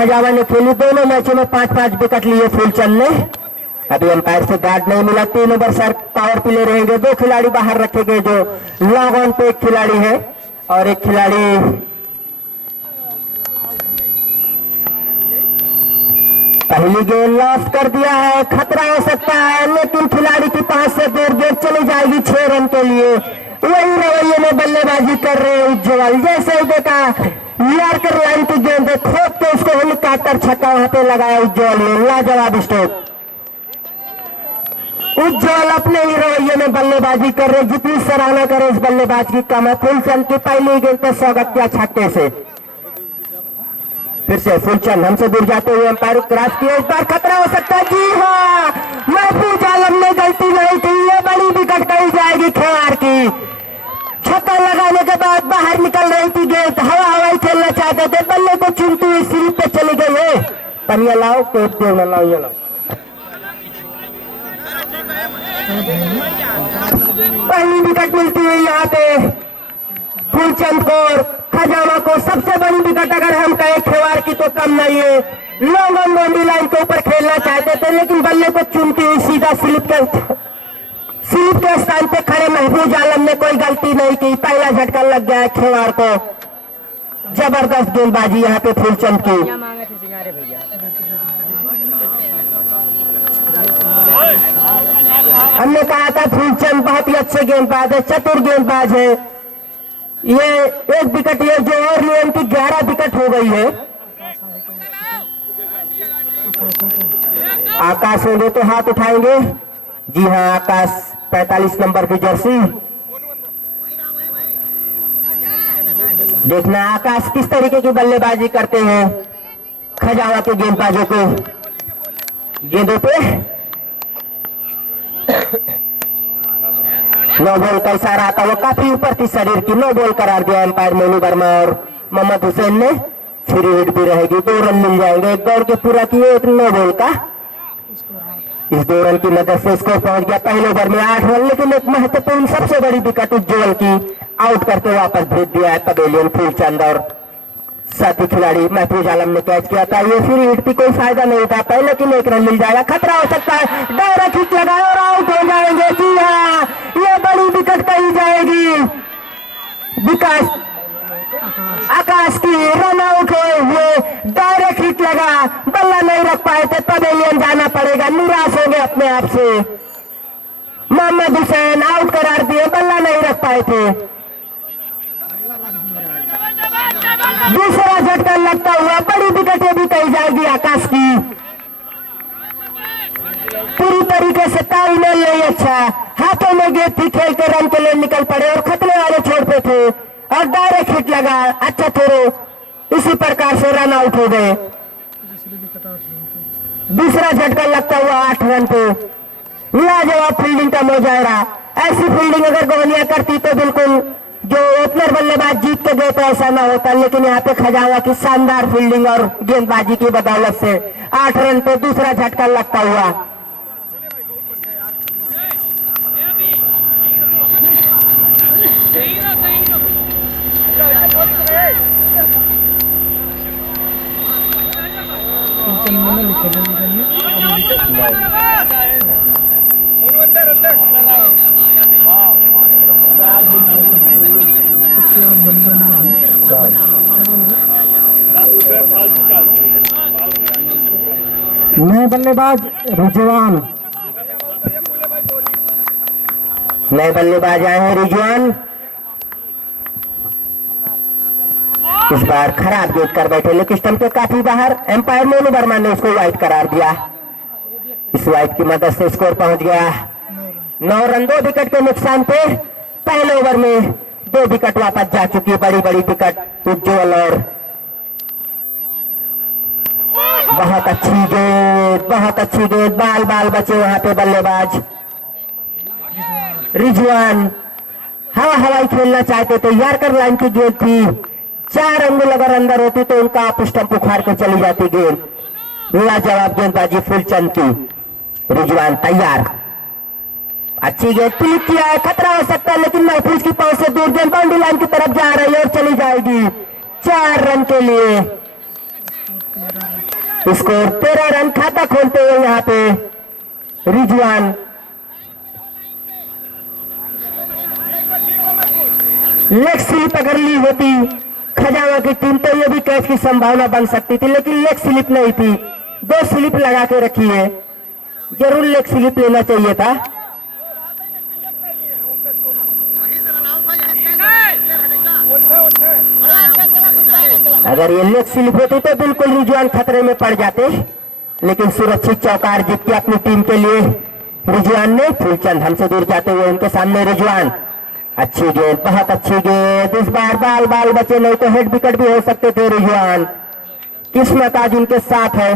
खजावा ने खेली, दोनों मैचों में 5-5 विकेट लिए फूलचंद ने। अभी अंपायर से गार्ड नहीं मिला। 3 ओवर सर पावर प्ले रहेंगे। 2 खिलाड़ी बाहर रखे गए, जो लॉग ऑन पे एक खिलाड़ी है और एक खिलाड़ी पहली गेंद लॉस कर दिया है। खतरा हो सकता है, लेकिन खिलाड़ी की 5 से दूर गेंद चली जाएगी 6 रन के लिए। वही रवैये में बल्लेबाजी कर रहे हैं उज्जवल। जैसे ही देखा यॉर्कर लाइन की गेंद खोद के उसको हेलीकॉप्टर छक्का वहां पे लगाया उज्जवल ने। लाजवाब स्ट्रोक। उज्जवल अपने ही रवैये में बल्लेबाजी कर रहे, जितनी सराहना करे इस बल्लेबाज की कम है। फूलचंद की पहली गेंद पर स्वागत किया छक्के से। फिर से फूलचंद हमसे दूर जाते हुए अंपायर क्रॉस किया। इस बार खतरा हो सकता है। जी हाँ, महफूज आलम ने गलती नहीं की। ये बड़ी विकेट कही जाएगी खेवाड़ की। छक्का लगाने के बाद बाहर निकल रही थी गेंद। हवाई खेलना चाहते थे, बल्ले को चुनती हुई स्लिप पे चली गई है। पनिया लाओ, कोट देना लाओ, ये लाओ। पहली विकेट मिलती है यहाँ पे फूलचंद को और खजावा को। सबसे बड़ी विकेट अगर हम कहें खेवाड़ की तो कम नहीं है। लॉन्ग ऑन बाउंड्री लाइन के ऊपर खेलना चाहते थे, लेकिन बल्ले को चुनती हुई सीधा स्लिप के स्थान पे खड़े महफूज आलम ने कोई गलती नहीं की। पहला झटका लग गया खेवाड़ को। जबरदस्त गेंदबाजी यहाँ पे फूलचंद की। हमने कहा था फूलचंद बहुत ही अच्छे गेंदबाज है, चतुर गेंदबाज है। ये एक विकेट ये जो और लियन की 11 विकेट हो गई है। आकाश होंगे तो हाथ उठाएंगे। जी हाँ, आकाश 45 नंबर की जर्सी। देखना आकाश किस तरीके की बल्लेबाजी करते हैं। खजावा के गेंदबाजों को गेंदों पे नो बॉल का इशारा आता, वो काफी ऊपर थी शरीर की। नो बॉल करार दिया अंपायर मोनू वर्मा और मोहम्मद हुसैन ने। फ्री हिट भी रहेगी, 2 रन मिल जाएंगे। एक दौड़ के पूरा किए, एक नो बॉल का। इस 2 रन की मदद से स्कोर पहुंच गया पहले ओवर में 8 रन। लेकिन एक महत्वपूर्ण सबसे बड़ी विकेट उज्जवल की आउट करके वापस भेज दिया है पवेलियन फूलचंद और साथी खिलाड़ी महफूज आलम ने कैच किया था। ये फ्री हिट की कोई फायदा नहीं था पहले, लेकिन 1 रन मिल जाएगा। खतरा हो सकता है, डायरेक्ट हिट लगाए और आउट हो जाएंगे। जी हाँ, ये बड़ी विकेट कही जाएगी। विकास आकाश की रन आउट हुए, डायरेक्ट हिट लगा, बल्ला नहीं रख पाए थे। पवेलियन जाना पड़ेगा, निराश हो गए अपने आप से। मोहम्मद हुसैन आउट करार दिए, बल्ला नहीं रख पाए थे। दूसरा झटका लगता हुआ बड़ी विकेट भी कही जाएगी आकाश की। पूरी तरीके से तालमेल नहीं अच्छा, हाथों में गेंद थी, खेल के रन के लिए निकल पड़े और खतरे वाले छोर पे थे और डायरेक्ट हिट लगा। अच्छा थोड़े इसी प्रकार से रन आउट हो गए। दूसरा झटका लगता हुआ 8 रन पे। लाजवाब फील्डिंग का मुजाहरा। ऐसी फील्डिंग अगर गोलियां करती तो बिल्कुल जो ओपनर बल्लेबाज जीत के गए तो ऐसा ना होता, लेकिन यहाँ पे खजावा की शानदार फील्डिंग और गेंदबाजी की बदौलत से 8 रन पे दूसरा झटका लगता हुआ। नए बल्लेबाज रिजवान, नए बल्लेबाज आए हैं रिजवान। इस बार खराब देख कर बैठे, लेकिन स्टंप के काफी बाहर। एम्पायर मोनू वर्मा ने उसको वाइड करार दिया। इस वाइड की मदद से स्कोर पहुंच गया 9 रन। 2 विकेट के नुकसान पे पहले ओवर में 2 विकेट वापस जा चुकी है। बड़ी बड़ी विकेट उज्जवल और बहुत अच्छी गेंद, बहुत अच्छी गेंद। बाल बाल बचे वहां पे बल्लेबाज रिजवान। हवाई खेलना चाहते थे, यॉर्कर लाइन की गेंद थी। 4 अंगुल अगर अंदर होती तो उनका आप स्टंप उखाड़ के चली जाती गेंद। लाजवाब गेंदबाजी फूलचंद की। रिजवान तैयार, अच्छी गेंद क्लिक किया है। खतरा हो सकता है, लेकिन महफूज की पहुंच से दूर गेंद बाउंड्री लाइन की तरफ जा रही है और चली जाएगी 4 रन के लिए। स्कोर 13 रन खाता खोलते हुए यहाँ पे रिजवान। लेग स्लिप अगर ली होती खजावा की टीम तो ये भी कैच की संभावना बन सकती थी, लेकिन लेग स्लिप नहीं थी। 2 स्लिप लगा के रखी है, जरूर लेग स्लिप लेना चाहिए था। अगर ये लेग स्लिप होती तो बिल्कुल रिजवान खतरे में पड़ जाते, लेकिन सुरक्षित चौकार जीत के अपनी टीम के लिए रिजवान ने फूलचंद हमसे दूर जाते हुए उनके सामने रिजवान। अच्छी गेंद, बहुत अच्छी गेंद। इस बार बाल बाल बचे, नहीं तो हेड विकेट भी हो सकते थे रिजवान। किस्मत आज उनके साथ है।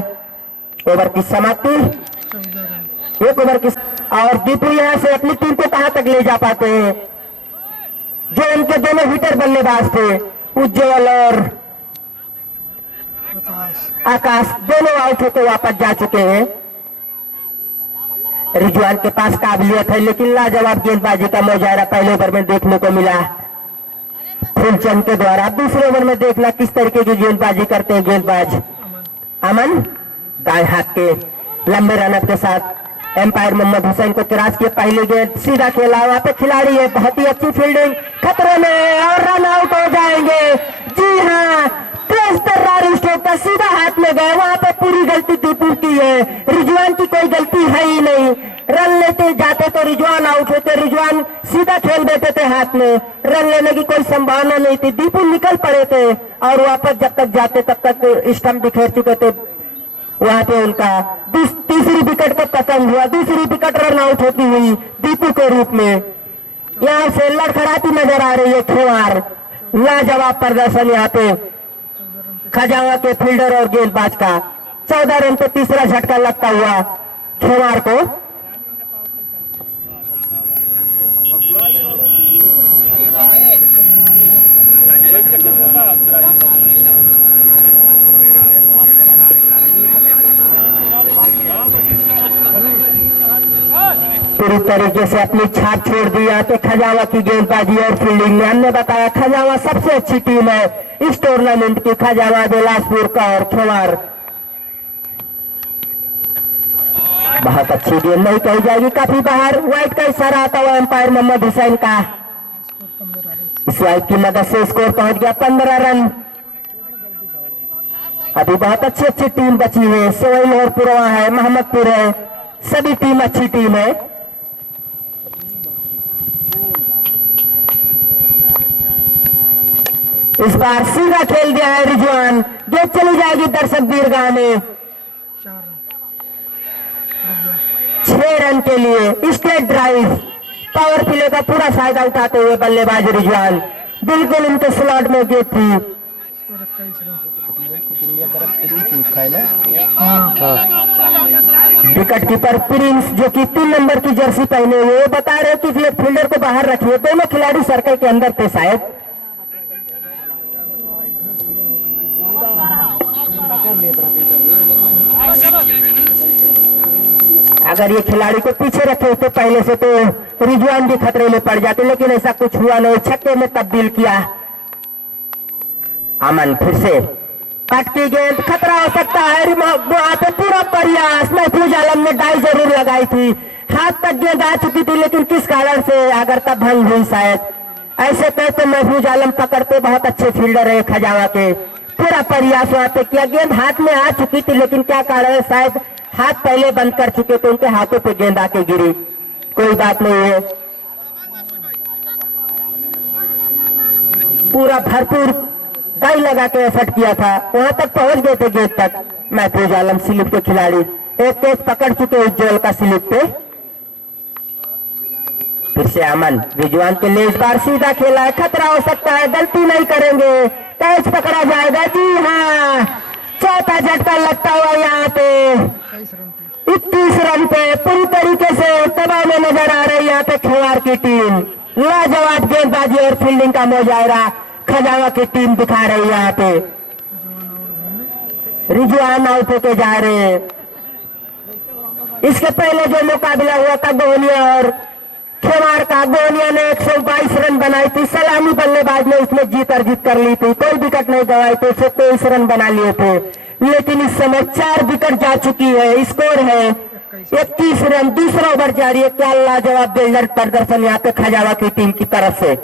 ओवर की समाप्ति, 1 ओवर की। और दीपू यहां से अपनी टीम को कहां तक ले जा पाते हैं। जो उनके दोनों हिटर बल्लेबाज थे, उज्जवल और आकाश, दोनों आउट होकर वापस जा चुके हैं। रिजवान के पास काबिलियत है, लेकिन लाजवाब गेंदबाजी का मुजाहरा पहले ओवर में देखने को मिला फूलचंद के द्वारा। दूसरे ओवर में देखना किस तरीके की गेंदबाजी करते हैं गेंदबाज अमन। दाएं हाथ के लंबे रनअप के साथ एम्पायर मोहम्मद हुसैन को क्रॉस किया। पहली गेंद सीधा खेला, वहां पे खिलाड़ी है, बहुत ही अच्छी फील्डिंग, खतरे में और रन आउट हो जाएंगे। जी हाँ, स्ट्रोक का सीधा हाथ में गए, वहां पे पूरी गलती दीपू की है, रिजवान की कोई गलती है ही नहीं। रन लेते जाते तो रिजवान आउट होते, रिजवान सीधा खेल देते थे हाथ में, रन लेने की कोई संभावना नहीं थी। दीपू निकल पड़े थे और वापस जब तक जाते तब तक स्टंप बिखेर चुके थे। वहां पे उनका तीसरी विकेट को पतंग हुआ, दूसरी विकेट रन आउट होती हुई दीपू के रूप में। यहां से लड़खड़ाती नजर आ रही है खेवार। लाजवाब प्रदर्शन यहाँ पे खजावा के फील्डर और गेंदबाज का। 14 रन पे तीसरा झटका लगता हुआ खेवार को। पूरी तरीके से अपनी छाप छोड़ दी यहाँ पे खजावा की गेंदबाजी और फील्डिंग में। हमने बताया खजावा सबसे अच्छी टीम है इस टूर्नामेंट की। खजावा, बिलासपुर का और खेवार। बहुत अच्छी गेंद नहीं कही जाएगी, काफी बाहर। वाइड का इशारा आता हुआ एम्पायर मोहम्मद हुसैन का। इस वाइड की मदद से स्कोर पहुंच गया 15 रन। अभी बहुत अच्छी अच्छी टीम बची है। सोहेल और पुरवा है, मोहम्मदपुर है, सभी टीम अच्छी टीम है। इस बार सीधा खेल दिया है रिजवान, गेंद चली जाएगी दर्शक दीर्घा में। 6 रन के लिए स्ट्रेट ड्राइव, पावर प्ले का पूरा फायदा उठाते हुए बल्लेबाज रिजवान। बिल्कुल उनके स्लॉट में गेंद थी। विकेट कीपर प्रिंस जो कि 3 नंबर की जर्सी पहने हुए, बता रहे कि फील्डर को बाहर रखिए। दोनों खिलाड़ी सर्कल के अंदर थे शायद। अगर ये खिलाड़ी को पीछे रखे होते पहले से तो रिजवान भी खतरे में पड़ जाते, लेकिन ऐसा कुछ हुआ नहीं। छक्के में तब्दील किया अमन। फिर से कट की गेंद, खतरा हो सकता है। वहां पे पूरा प्रयास, महफूज आलम ने डाई जरूर लगाई थी, हाथ तक गेंद आ चुकी थी, लेकिन किस कारण से अगर तब भंग हुई शायद। ऐसे कहते महफूज आलम पकड़ते, बहुत अच्छे फील्डर है खजावा के। पूरा प्रयास वहां पे किया, गेंद हाथ में आ चुकी थी, लेकिन क्या कारण है, शायद हाथ पहले बंद कर चुके थे, उनके हाथों पे गेंद आके गिरी। कोई बात नहीं है, पूरा भरपूर डाई लगा के एफर्ट किया था, वहां तक पहुंच गए थे गेंद तक। महफूज आलम स्लिप के खिलाड़ी एक कैच पकड़ चुके उज्जवल का स्लिप पे। फिर से अमन रिजवान के लिए इस बार सीधा खेला है, खतरा हो सकता है, गलती नहीं करेंगे, कैच पकड़ा जाएगा। जी हाँ, चौथा झटका लगता हुआ यहाँ पे 21 रन पे पूरी तरीके से दबाव में नजर आ रही है यहाँ पे खेवार की टीम। लाजवाब गेंदबाजी और फील्डिंग का मुजाहरा खजावा की टीम दिखा रही है यहाँ पे। रिजवान आउट होके जा रहे हैं। इसके पहले जो मुकाबला हुआ था गोनिया और खेवार का, गोनिया ने 122 रन बनाई थी, सलामी बल्लेबाज ने उसमें जीत अर्जित कर ली थी, कोई विकेट नहीं गवाई थी, 123 रन बना लिए थे। लेकिन इस समय 4 विकेट जा चुकी है। स्कोर है 31 रन। दूसरा ओवर जारी है। क्या लाजवाब बिल्डर प्रदर्शन यहाँ पे खजावा की टीम की तरफ से।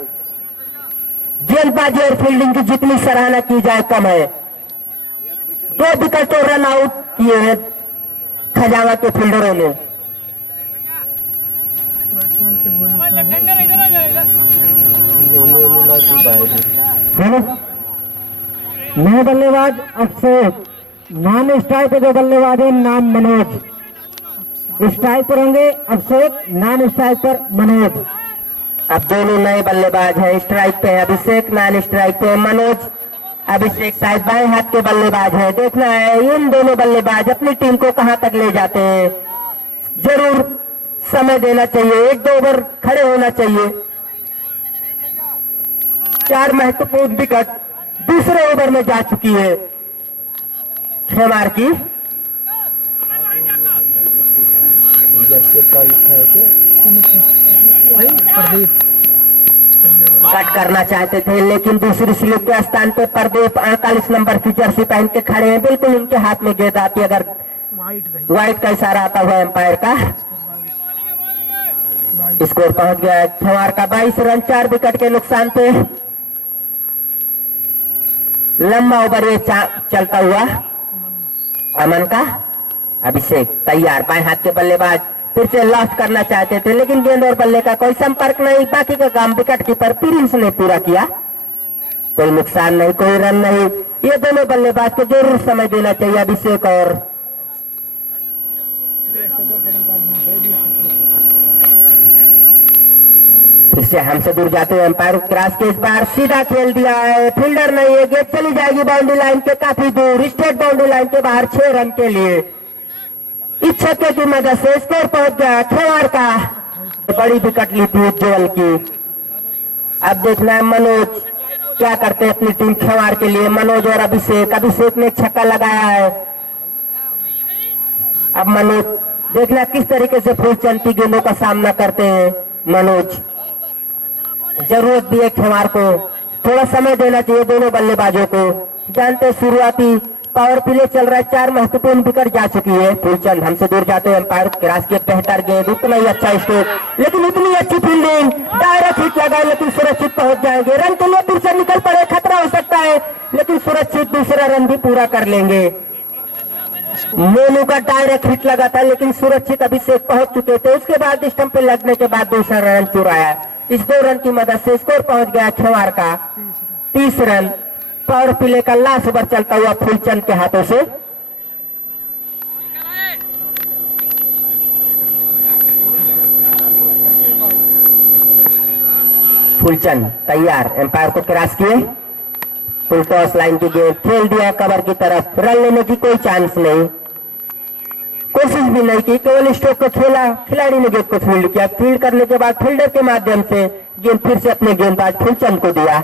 गेंदबाजी और फील्डिंग की जितनी सराहना की जाए कम है। 2 विकेट और रन आउट किए हैं खजावा के फील्डरों ने। नए बल्लेबाज अक्षय, नॉन स्ट्राइक पे जो बल्लेबाज है नाम मनोज। स्ट्राइक पर होंगे अभिषेक, नॉन स्ट्राइक पर मनोज। अब दोनों नए बल्लेबाज हैं। स्ट्राइक पे अभिषेक, नॉन स्ट्राइक पे मनोज। अभिषेक शायद बाएं हाथ के बल्लेबाज हैं। देखना है इन दोनों बल्लेबाज अपनी टीम को कहां तक ले जाते हैं। जरूर समय देना चाहिए, 1-2 ओवर खड़े होना चाहिए। 4 महत्वपूर्ण विकेट दूसरे ओवर में जा चुकी है खेमार की। लिखा है क्या कट करना चाहते थे, लेकिन दूसरी स्लिप के स्थान पे प्रदीप 48 नंबर की जर्सी पहन के खड़े हैं। बिल्कुल उनके हाथ में गेंद आती अगर वाइट का इशारा आता हुआ एम्पायर का। स्कोर पहुंच गया है खेमार का 22 रन 4 विकेट के नुकसान पे। लंबा ओवर ये चलता हुआ अमन का। अभिषेक तैयार, बाएं हाथ के बल्लेबाज फिर से लॉस्ट करना चाहते थे, लेकिन गेंद और बल्ले का कोई संपर्क नहीं। बाकी का काम विकेट कीपर प्रिंस ने पूरा किया। कोई नुकसान नहीं, कोई रन नहीं। ये दोनों बल्लेबाज को जरूर समय देना चाहिए अभिषेक और फिर से हमसे दूर जाते हुए एम्पायर क्रॉस के इस बार सीधा खेल दिया है। फील्डर नहीं है, गेंद चली जाएगी बाउंड्री लाइन के काफी दूर। स्टेट बाउंड्री लाइन के बाहर 6 रन के लिए। इस छक्के की मदद से स्कोर पहुंच गया खेमार का। बड़ी विकेट ली थी उज्जवल की। अब देखना है मनोज क्या करते हैं अपनी टीम खेमार के लिए। मनोज और अभिषेक, अभिषेक ने छक्का लगाया है। अब मनोज देखना किस तरीके से फूलचंद की गेंदों का सामना करते हैं मनोज। जरूरत भी है खेमार को, थोड़ा समय देना चाहिए दोनों बल्लेबाजों को। जानते शुरुआती पावर प्ले चल रहा है, 4 महत्वपूर्ण विकेट जा चुकी है। फूलचंद हमसे दूर जाते हैं एम्पायर क्रॉस के बेहतर गेंद, उतना ही अच्छा स्ट्रोक, लेकिन उतनी अच्छी फील्डिंग। डायरेक्ट हिट लगा लेकिन सुरक्षित पहुंच जाएंगे। रन के लिए फिर से निकल पड़े, खतरा हो सकता है, लेकिन सुरक्षित दूसरा रन भी पूरा कर लेंगे। मोनू का डायरेक्ट हिट लगा था, लेकिन सुरक्षित अभिषेक पहुंच चुके थे। उसके बाद स्टंप पे लगने के बाद दूसरा रन चुराया। इस 2 रन की मदद से स्कोर पहुंच गया खेमार का 30 रन। पावर प्ले का लास्ट ओवर चलता हुआ फूलचंद के हाथों से। फूलचंद तैयार, एम्पायर को क्रॉस किए, फुल टॉस लाइन की गेंद खेल दिया कवर की तरफ। रन लेने की कोई चांस नहीं, कोशिश भी नहीं की, केवल स्ट्रोक को खेला। खिलाड़ी ने गेंद को फील्ड किया। फील्ड करने के बाद फील्डर के माध्यम से गेंद फिर से अपने गेंदबाज फूलचंद को दिया।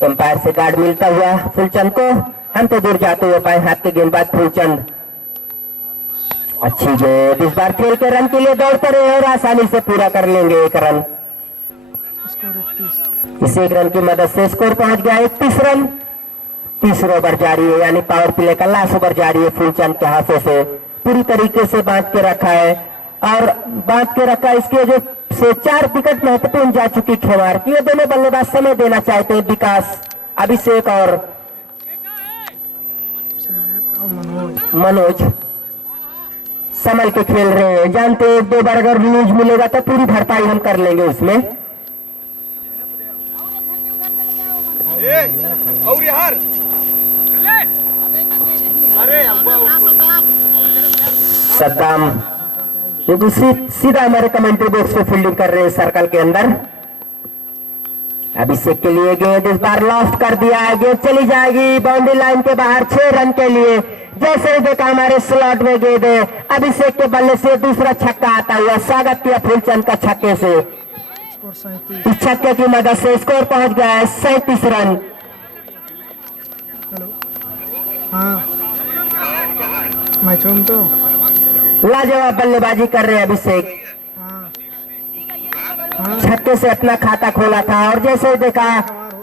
एम्पायर से गार्ड मिलता हुआ फूलचंद को। हम तो दूर जाते हुए बाएं हाथ के गेंदबाज फूलचंद। अच्छी गेंद, इस बार खेल के रन के लिए दौड़ पड़े और आसानी से पूरा कर लेंगे 1 रन। इस 1 रन की मदद से स्कोर पहुंच गया 31 रन। 30 ओवर जारी है, यानी पावर प्ले का लास्ट ओवर जारी है। फूलचंद के हाथों से पूरी तरीके से बांध के रखा है और बांध के रखा इसकी वजह से 4 विकेट महत्वपूर्ण जा चुकी खेमार की। ये दोनों बल्लेबाज समय देना चाहते हैं, विकास, अभिषेक और मनोज संभल के खेल रहे हैं। जानते हैं 1-2 बार अगर न्यूज मिलेगा तो पूरी भरपाई हम कर लेंगे उसमें। और यार अरे सद्दाम क्योंकि सीधा हमारे कमेंट्री बॉक्स में फील्डिंग कर रहे हैं सर्कल के अंदर। अभिषेक के लिए गेंद इस बार लॉस्ट कर दिया है। गेंद चली जाएगी बाउंड्री लाइन के बाहर 6 रन के लिए। जैसे ही देखा हमारे स्लॉट में गेंद है, अभिषेक के बल्ले से दूसरा छक्का आता हुआ। स्वागत किया फूलचंद का छक्के से। इस छक्के की मदद से स्कोर पहुंच गया है 37 रन। तो लाजवाब बल्लेबाजी कर रहे हैं अभिषेक। छक्के से अपना खाता खोला था और जैसे देखा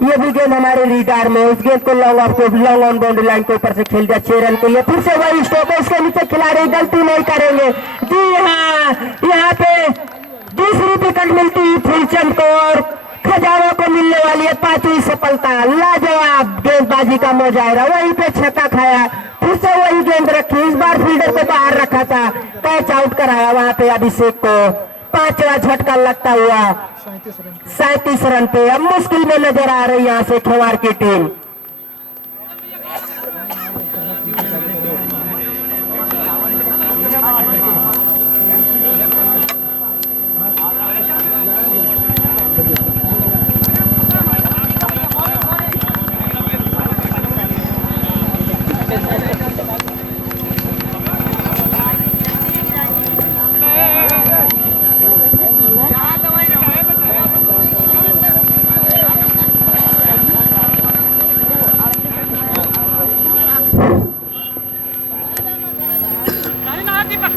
ये भी गेंद हमारे रीडार में, उस गेंद को लॉन्ग ऑफ को लॉन्ग ऑन बाउंड्री लाइन के ऊपर से खेल दिया 6 रन के लिए। फिर से वही स्टॉप है, इसके नीचे खिलाड़ी गलती नहीं करेंगे। जी हाँ, यहाँ पे दूसरी विकेट मिलती फूलचंद को और खजावा को मिलने वाली है 5वीं सफलता। लाजवाब गेंदबाजी का मुजाहिरा, वहीं पे छक्का खाया, फिर से वही गेंद रखी, इस बार फील्डर को बाहर रखा था, कैच आउट कराया वहां पे अभिषेक को। 5वां झटका लगता हुआ 37 रन पे। अब मुश्किल में नजर आ रही यहां से खेवाड़ की team.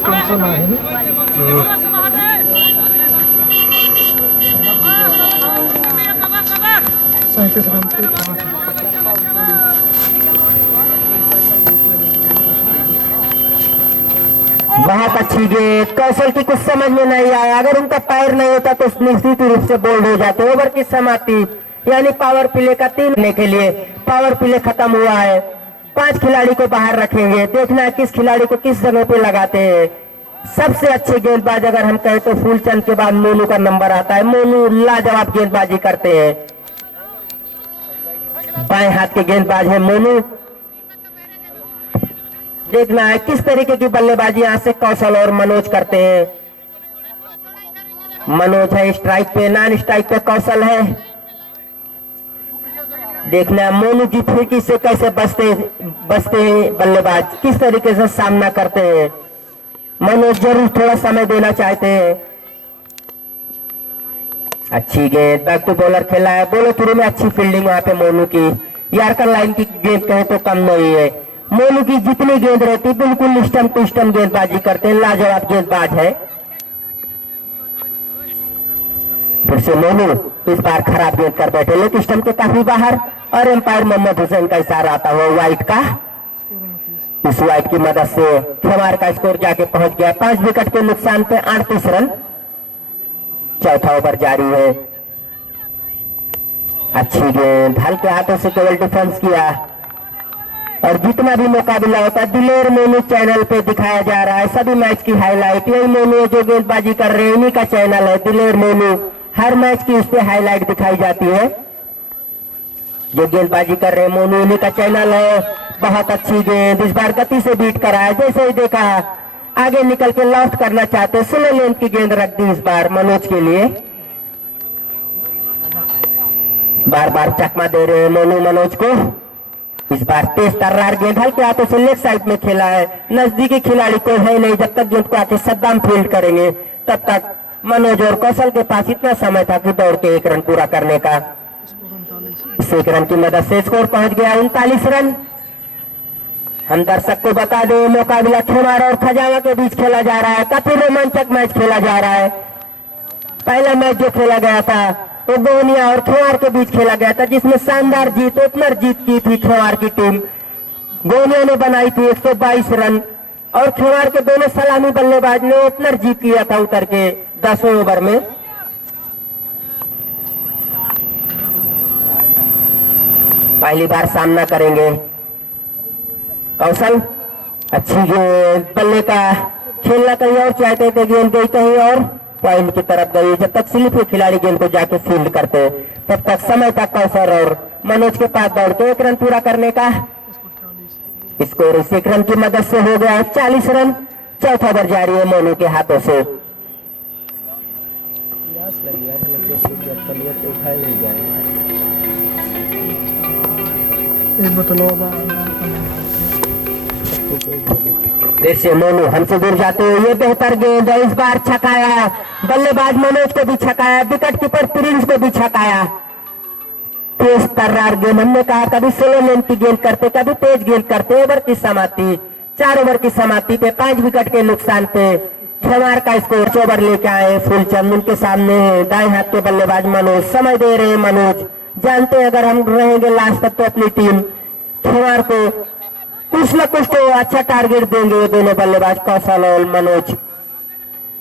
Kaso na yun. Scientist run पे 5। बहुत अच्छी गेंद, कौशल की कुछ समझ में नहीं आया। अगर उनका पैर नहीं होता तो निश्चित रूप से बोल्ड हो जाते। ओवर की समाप्ति यानी पावर प्ले का 3 होने के लिए पावर प्ले खत्म हुआ है। 5 खिलाड़ी को बाहर रखेंगे, देखना है किस खिलाड़ी को किस जगह पे लगाते हैं। सबसे अच्छे गेंदबाज अगर हम कहें तो फूलचंद के बाद मोनू का नंबर आता है। मोनू लाजवाब गेंदबाजी करते हैं, बाएं हाथ के गेंदबाज है मोनू। देखना है किस तरीके की बल्लेबाजी यहां से कौशल और मनोज करते हैं। मनोज है स्ट्राइक पे, नॉन स्ट्राइक पे कौशल है। देखना है मोनू की फिरकी से कैसे बचते हैं बल्लेबाज, किस तरीके से सामना करते हैं। मनोज जरूर थोड़ा समय देना चाहते हैं। अच्छी गेंद, बैक टू बॉलर खेला है। बोलो थ्रू में अच्छी फील्डिंग वहां पे मोनू की। यार्कर लाइन की गेंद कहे तो कम नहीं है। मोनू की जितनी गेंद रहती बिल्कुल स्टंप टू स्टंप गेंदबाजी करते हैं, लाजवाब गेंदबाज है। फिर से मोनू इस बार खराब गेंद कर बैठे, लेकिन स्टंप के काफी बाहर और एम्पायर मोहम्मद हुसैन का इशारा आता हुआ वाइट का। इस वाइट की मदद से खेवाड़ का स्कोर जाके पहुंच गया 5 विकेट के नुकसान पे 38 रन। चौथा ओवर जारी है। अच्छी गेंद, हल्के हाथों से केवल डिफेंस किया। और जितना भी मुकाबला होता है दिलेर मोनू चैनल पे दिखाया जा रहा है। सभी मैच की हाईलाइट यही मोनू जो गेंदबाजी कर रहे हैं इन्हीं का चैनल है दिलेर मोनू। हर मैच की उस पर हाईलाइट दिखाई जाती है। जो गेंदबाजी कर रहे हैं मोनू इन्हीं का चैनल है। बहुत अच्छी गेंद, इस बार गति से बीट करा है। जैसे ही देखा आगे निकल के लॉफ्ट करना चाहते, स्लो लेंथ की गेंद रख दी इस बार मनोज के लिए। बार बार चकमा दे रहे हैं मोनू मनोज को। इस बार तेज तर्रार गेंद हल्के हाथों से लेफ्ट साइड में खेला है। नजदीकी खिलाड़ी कोई है नहीं, जब तक गेंद को आके सद्दाम फील्ड करेंगे तब तक मनोज और कौशल के पास इतना समय था कि दौड़ के 1 रन पूरा करने का। इस 1 रन की मदद से स्कोर पहुंच गया 39 रन। हम दर्शक को बता दें मुकाबला खेवाड़ और खजावा के बीच खेला जा रहा है। काफी रोमांचक मैच खेला जा रहा है। पहला मैच जो खेला गया था वो गोनिया और खेवाड़ के बीच खेला गया था, जिसमें शानदार जीत ओपनर जीत की थी खेवाड़ की टीम। गोनिया ने बनाई थी 122 रन और खेवाड़ के दोनों सलामी बल्लेबाज ने ओपनर जीत किया था उतर के 10वें ओवर में। पहली बार सामना करेंगे कौशल। अच्छी गेंद, बल्ले का खेलना कहीं और चाहते थे, गेंद गई कहीं और पॉइंट की तरफ गई। जब तक स्लिप के खिलाड़ी गेंद को जाके फील्ड करते तब तक समय था कौशल और मनोज के पास दौड़ के 1 रन पूरा करने का। स्कोर इस 1 रन की मदद से हो गया 40 रन। चौथा ओवर जारी है मोनू के हाथों से। देर से मोनू हमसे दूर जाते हुए ये बेहतर गेंद है, इस बार छकाया। बल्लेबाज मनोज को भी छकाया, विकेट कीपर प्रिंस को भी छकाया। तेज तर्रार गेंद, हमने कहा कभी स्लो लेंथ की गेंद करते कभी तेज गेंद करते। ओवर की समाप्ति 4 ओवर की समाप्ति पे 5 विकेट के नुकसान पे खेवाड़ का स्कोर 4 ओवर लेके आए फूलचंद। उनके सामने दाएं हाथ के बल्लेबाज मनोज, समय दे रहे हैं मनोज। जानते हैं अगर हम रहेंगे लास्ट तक तो अपनी टीम खेवाड़ को कुछ न कुछ तो अच्छा टारगेट देंगे दोनों बल्लेबाज कौशल और मनोज।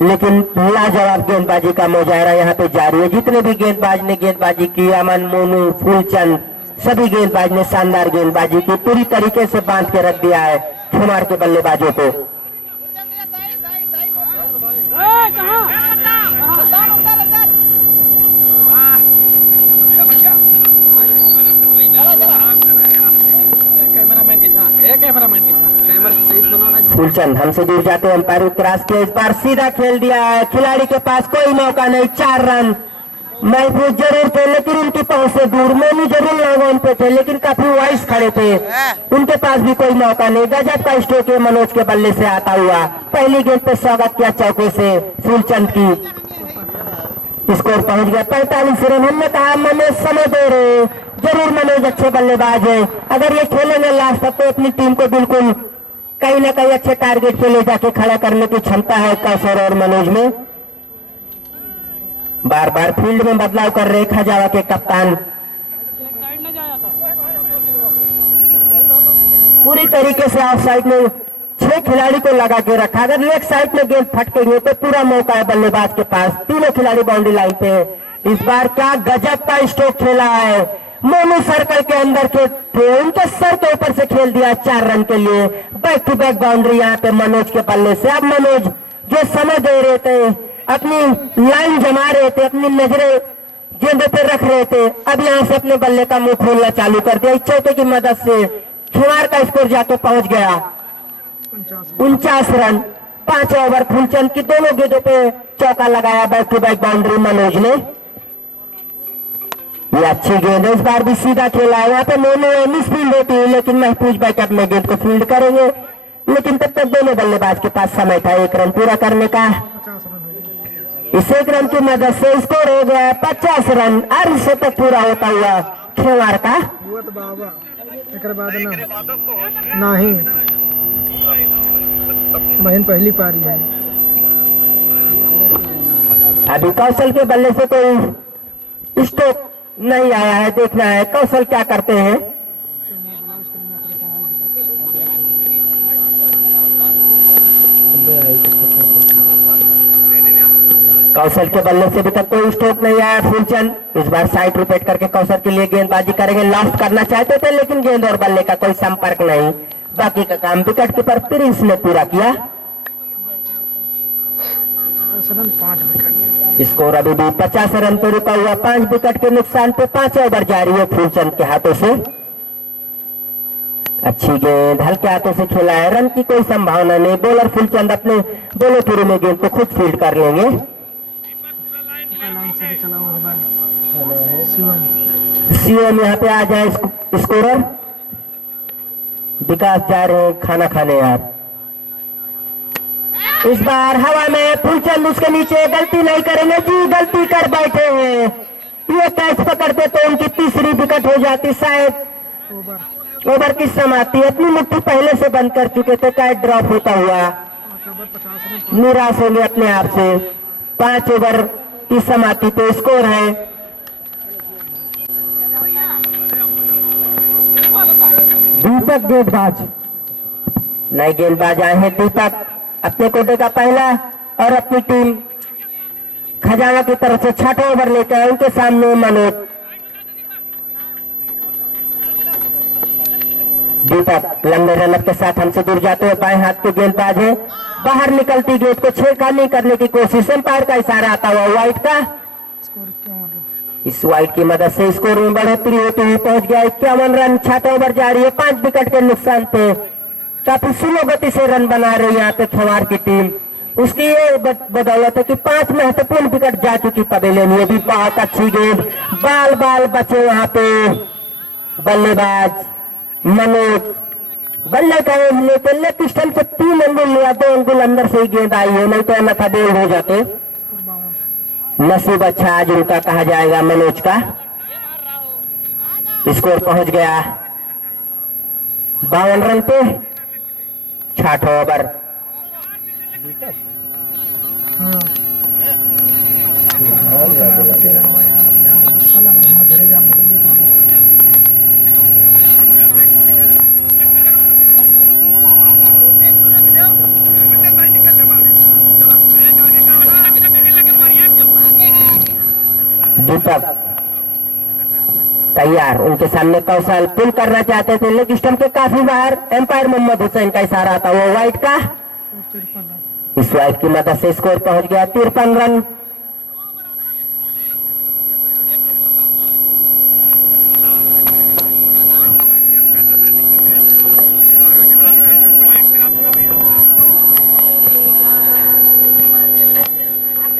लेकिन लाजवाब गेंदबाजी का मुजाहरा यहाँ पे जारी है। जितने भी गेंदबाज ने गेंदबाजी की, अमन, मोनू, फूलचंद, सभी गेंदबाज ने शानदार गेंदबाजी की, पूरी तरीके से बांध के रख दिया है खेवाड़ के बल्लेबाजों को। फूलचंद हमसे दूर जाते अंपायर क्रॉस किया, इस बार सीधा खेल दिया है, खिलाड़ी के पास कोई मौका नहीं, 4 रन। महफूज जरूर थे लेकिन उनकी पहुंच से दूर, मोनू जरूर लॉन्ग पे थे लेकिन काफी वाइस खड़े थे, उनके पास भी कोई मौका नहीं। गजब का स्ट्रोक है मनोज के बल्ले से आता हुआ, पहली गेंद पे स्वागत किया चौके से फूलचंद की। स्कोर पहुंच गया 45 रन। हमने कहा मनोज समय दे रहे, जरूर मनोज अच्छे बल्लेबाज है, अगर ये खेलेंगे लास्ट तक तो अपनी टीम को बिल्कुल कहीं ना कहीं अच्छे टारगेट पे ले जाके खड़ा करने की क्षमता है कौशल और मनोज में। बार बार फील्ड में बदलाव कर रहे खजावा के कप्तान, पूरी तरीके से ऑफ साइड में 6 खिलाड़ी को लगा के रखा, अगर लेग साइड में गेंद फटकेंगे तो पूरा मौका है बल्लेबाज के पास। तीनों खिलाड़ी बाउंड्री लाइन पे है। इस बार क्या गजब का स्ट्रोक खेला है, मोनू सर्कल के अंदर के थे, उनके सर के ऊपर से खेल दिया 4 रन के लिए। बैक टू बैक बाउंड्री यहाँ पे मनोज के बल्ले से। अब मनोज जो समय दे रहे थे, अपनी लाइन जमा रहे थे, अपनी नजरें गेंदे पे रख रहे थे, अब यहाँ से अपने बल्ले का मुंह खोलना चालू कर दिया। इस चौके की मदद से खेवाड़ का स्कोर जाके पहुंच गया 49 रन। 5 ओवर फूलचंद की दोनों गेंदों पे चौका लगाया, back to back boundary Manoj ने। ये अच्छी गेंद है, इस बार भी सीधा खेला है, यहाँ पे मोनू मिस फील्ड होती है लेकिन महफूज बैकअप में गेंद को फील्ड करेंगे, लेकिन तब तक दोनों बल्लेबाज के पास समय था 1 रन पूरा करने का। इस 1 रन की मदद से स्कोर हो गया 50 रन। अर्धशतक पूरा होता हुआ खेवाड़ का। नहीं बहन पहली पारी है। अभी कौशल के बल्ले से कोई स्ट्रोक नहीं आया है, देखना है कौशल क्या करते हैं। कौशल के बल्ले से अभी तक कोई स्ट्रोक नहीं आया। फूलचंद इस बार साइड रिपीट करके कौशल के लिए गेंदबाजी करेंगे, लास्ट करना चाहते थे लेकिन गेंद और बल्ले का कोई संपर्क नहीं। बाकी का काम विकेट कीपर प्रिंस ने पूरा किया। 5 विकेट, स्कोर अभी भी 50 रन पे रुका हुआ, 5 विकेट के नुकसान पे 5 ओवर जारी है फूलचंद के हाथों से। अच्छी गेंद हल्के हाथों से खेला है, रन की कोई संभावना नहीं। बॉलर फूलचंद अपने दोनों पूरे में गेंद को खुद फील्ड कर लेंगे। सीएम यहाँ पे आ जाए स्कोरर, विकास जा रहे हैं खाना खाने यार। इस बार हवा में फूलचंद उसके नीचे, गलती नहीं करेंगे जी, गलती कर बैठे हैं। ये कैच पकड़ते तो उनकी तीसरी विकेट हो जाती, शायद ओवर की समाप्ति। अपनी मुट्ठी पहले से बंद कर चुके थे, कैच ड्रॉप होता हुआ निराश होंगे अपने आप से। 5 ओवर की समाप्ति पे स्कोर है दीपक गेंदबाज, नए गेंदबाज आए हैं दीपक, अपने कोटे का पहला और अपनी टीम खजाना की तरफ से 6वां ओवर लेकर आए। उनके सामने मनोज। दीपक लंबे रनअप के साथ हमसे दूर जाते हुए बाएं हाथ के गेंदबाज है, बाहर निकलती गेंद को छेड़खानी करने की कोशिश, एम्पायर का इशारा आता हुआ वाइड का। इस वाइड की मदद से स्कोर में बढ़ोतरी होती हुई पहुंच गया 51 रन। 6वां ओवर जारी है, 5 विकेट के नुकसान पे काफी स्लो गति से रन बना रही है यहाँ पे खेवाड़ की टीम। उसकी ये बदौलत है कि 5 महत्वपूर्ण विकेट जा चुकी पवेलियन में। भी बहुत अच्छी गेंद, बाल बाल बचे यहाँ पे बल्लेबाज मनोज। बल्ले का लेते लेग स्टंप से 3 अंगुल लिया, 2 अंगुल अंदर से ही गेंद आई है, नहीं तो अन्यथा बोल्ड हो जाते। नसीब अच्छा आज उनका कहा जाएगा मनोज का। स्कोर पहुंच गया 52 रन पे 6वां ओवर। साला हम घरे जा बोलिए तो दीपक तैयार, उनके सामने कौशल पुल करना चाहते थे लेग स्टंप के काफी बाहर। एम्पायर मोहम्मद हुसैन का इशारा था वो वाइट का। 53 इस वाइट की मदद से स्कोर पहुंच गया 53 रन।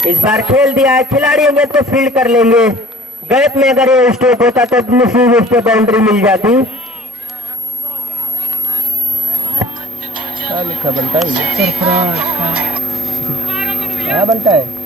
इस बार खेल दिया है, खिलाड़ी होंगे तो फील्ड कर लेंगे। गैप में अगर ये स्ट्रोक होता तो नसीब उस पे बाउंड्री मिल जाती। क्या लिखा बनता है? सरफराज क्या बनता है?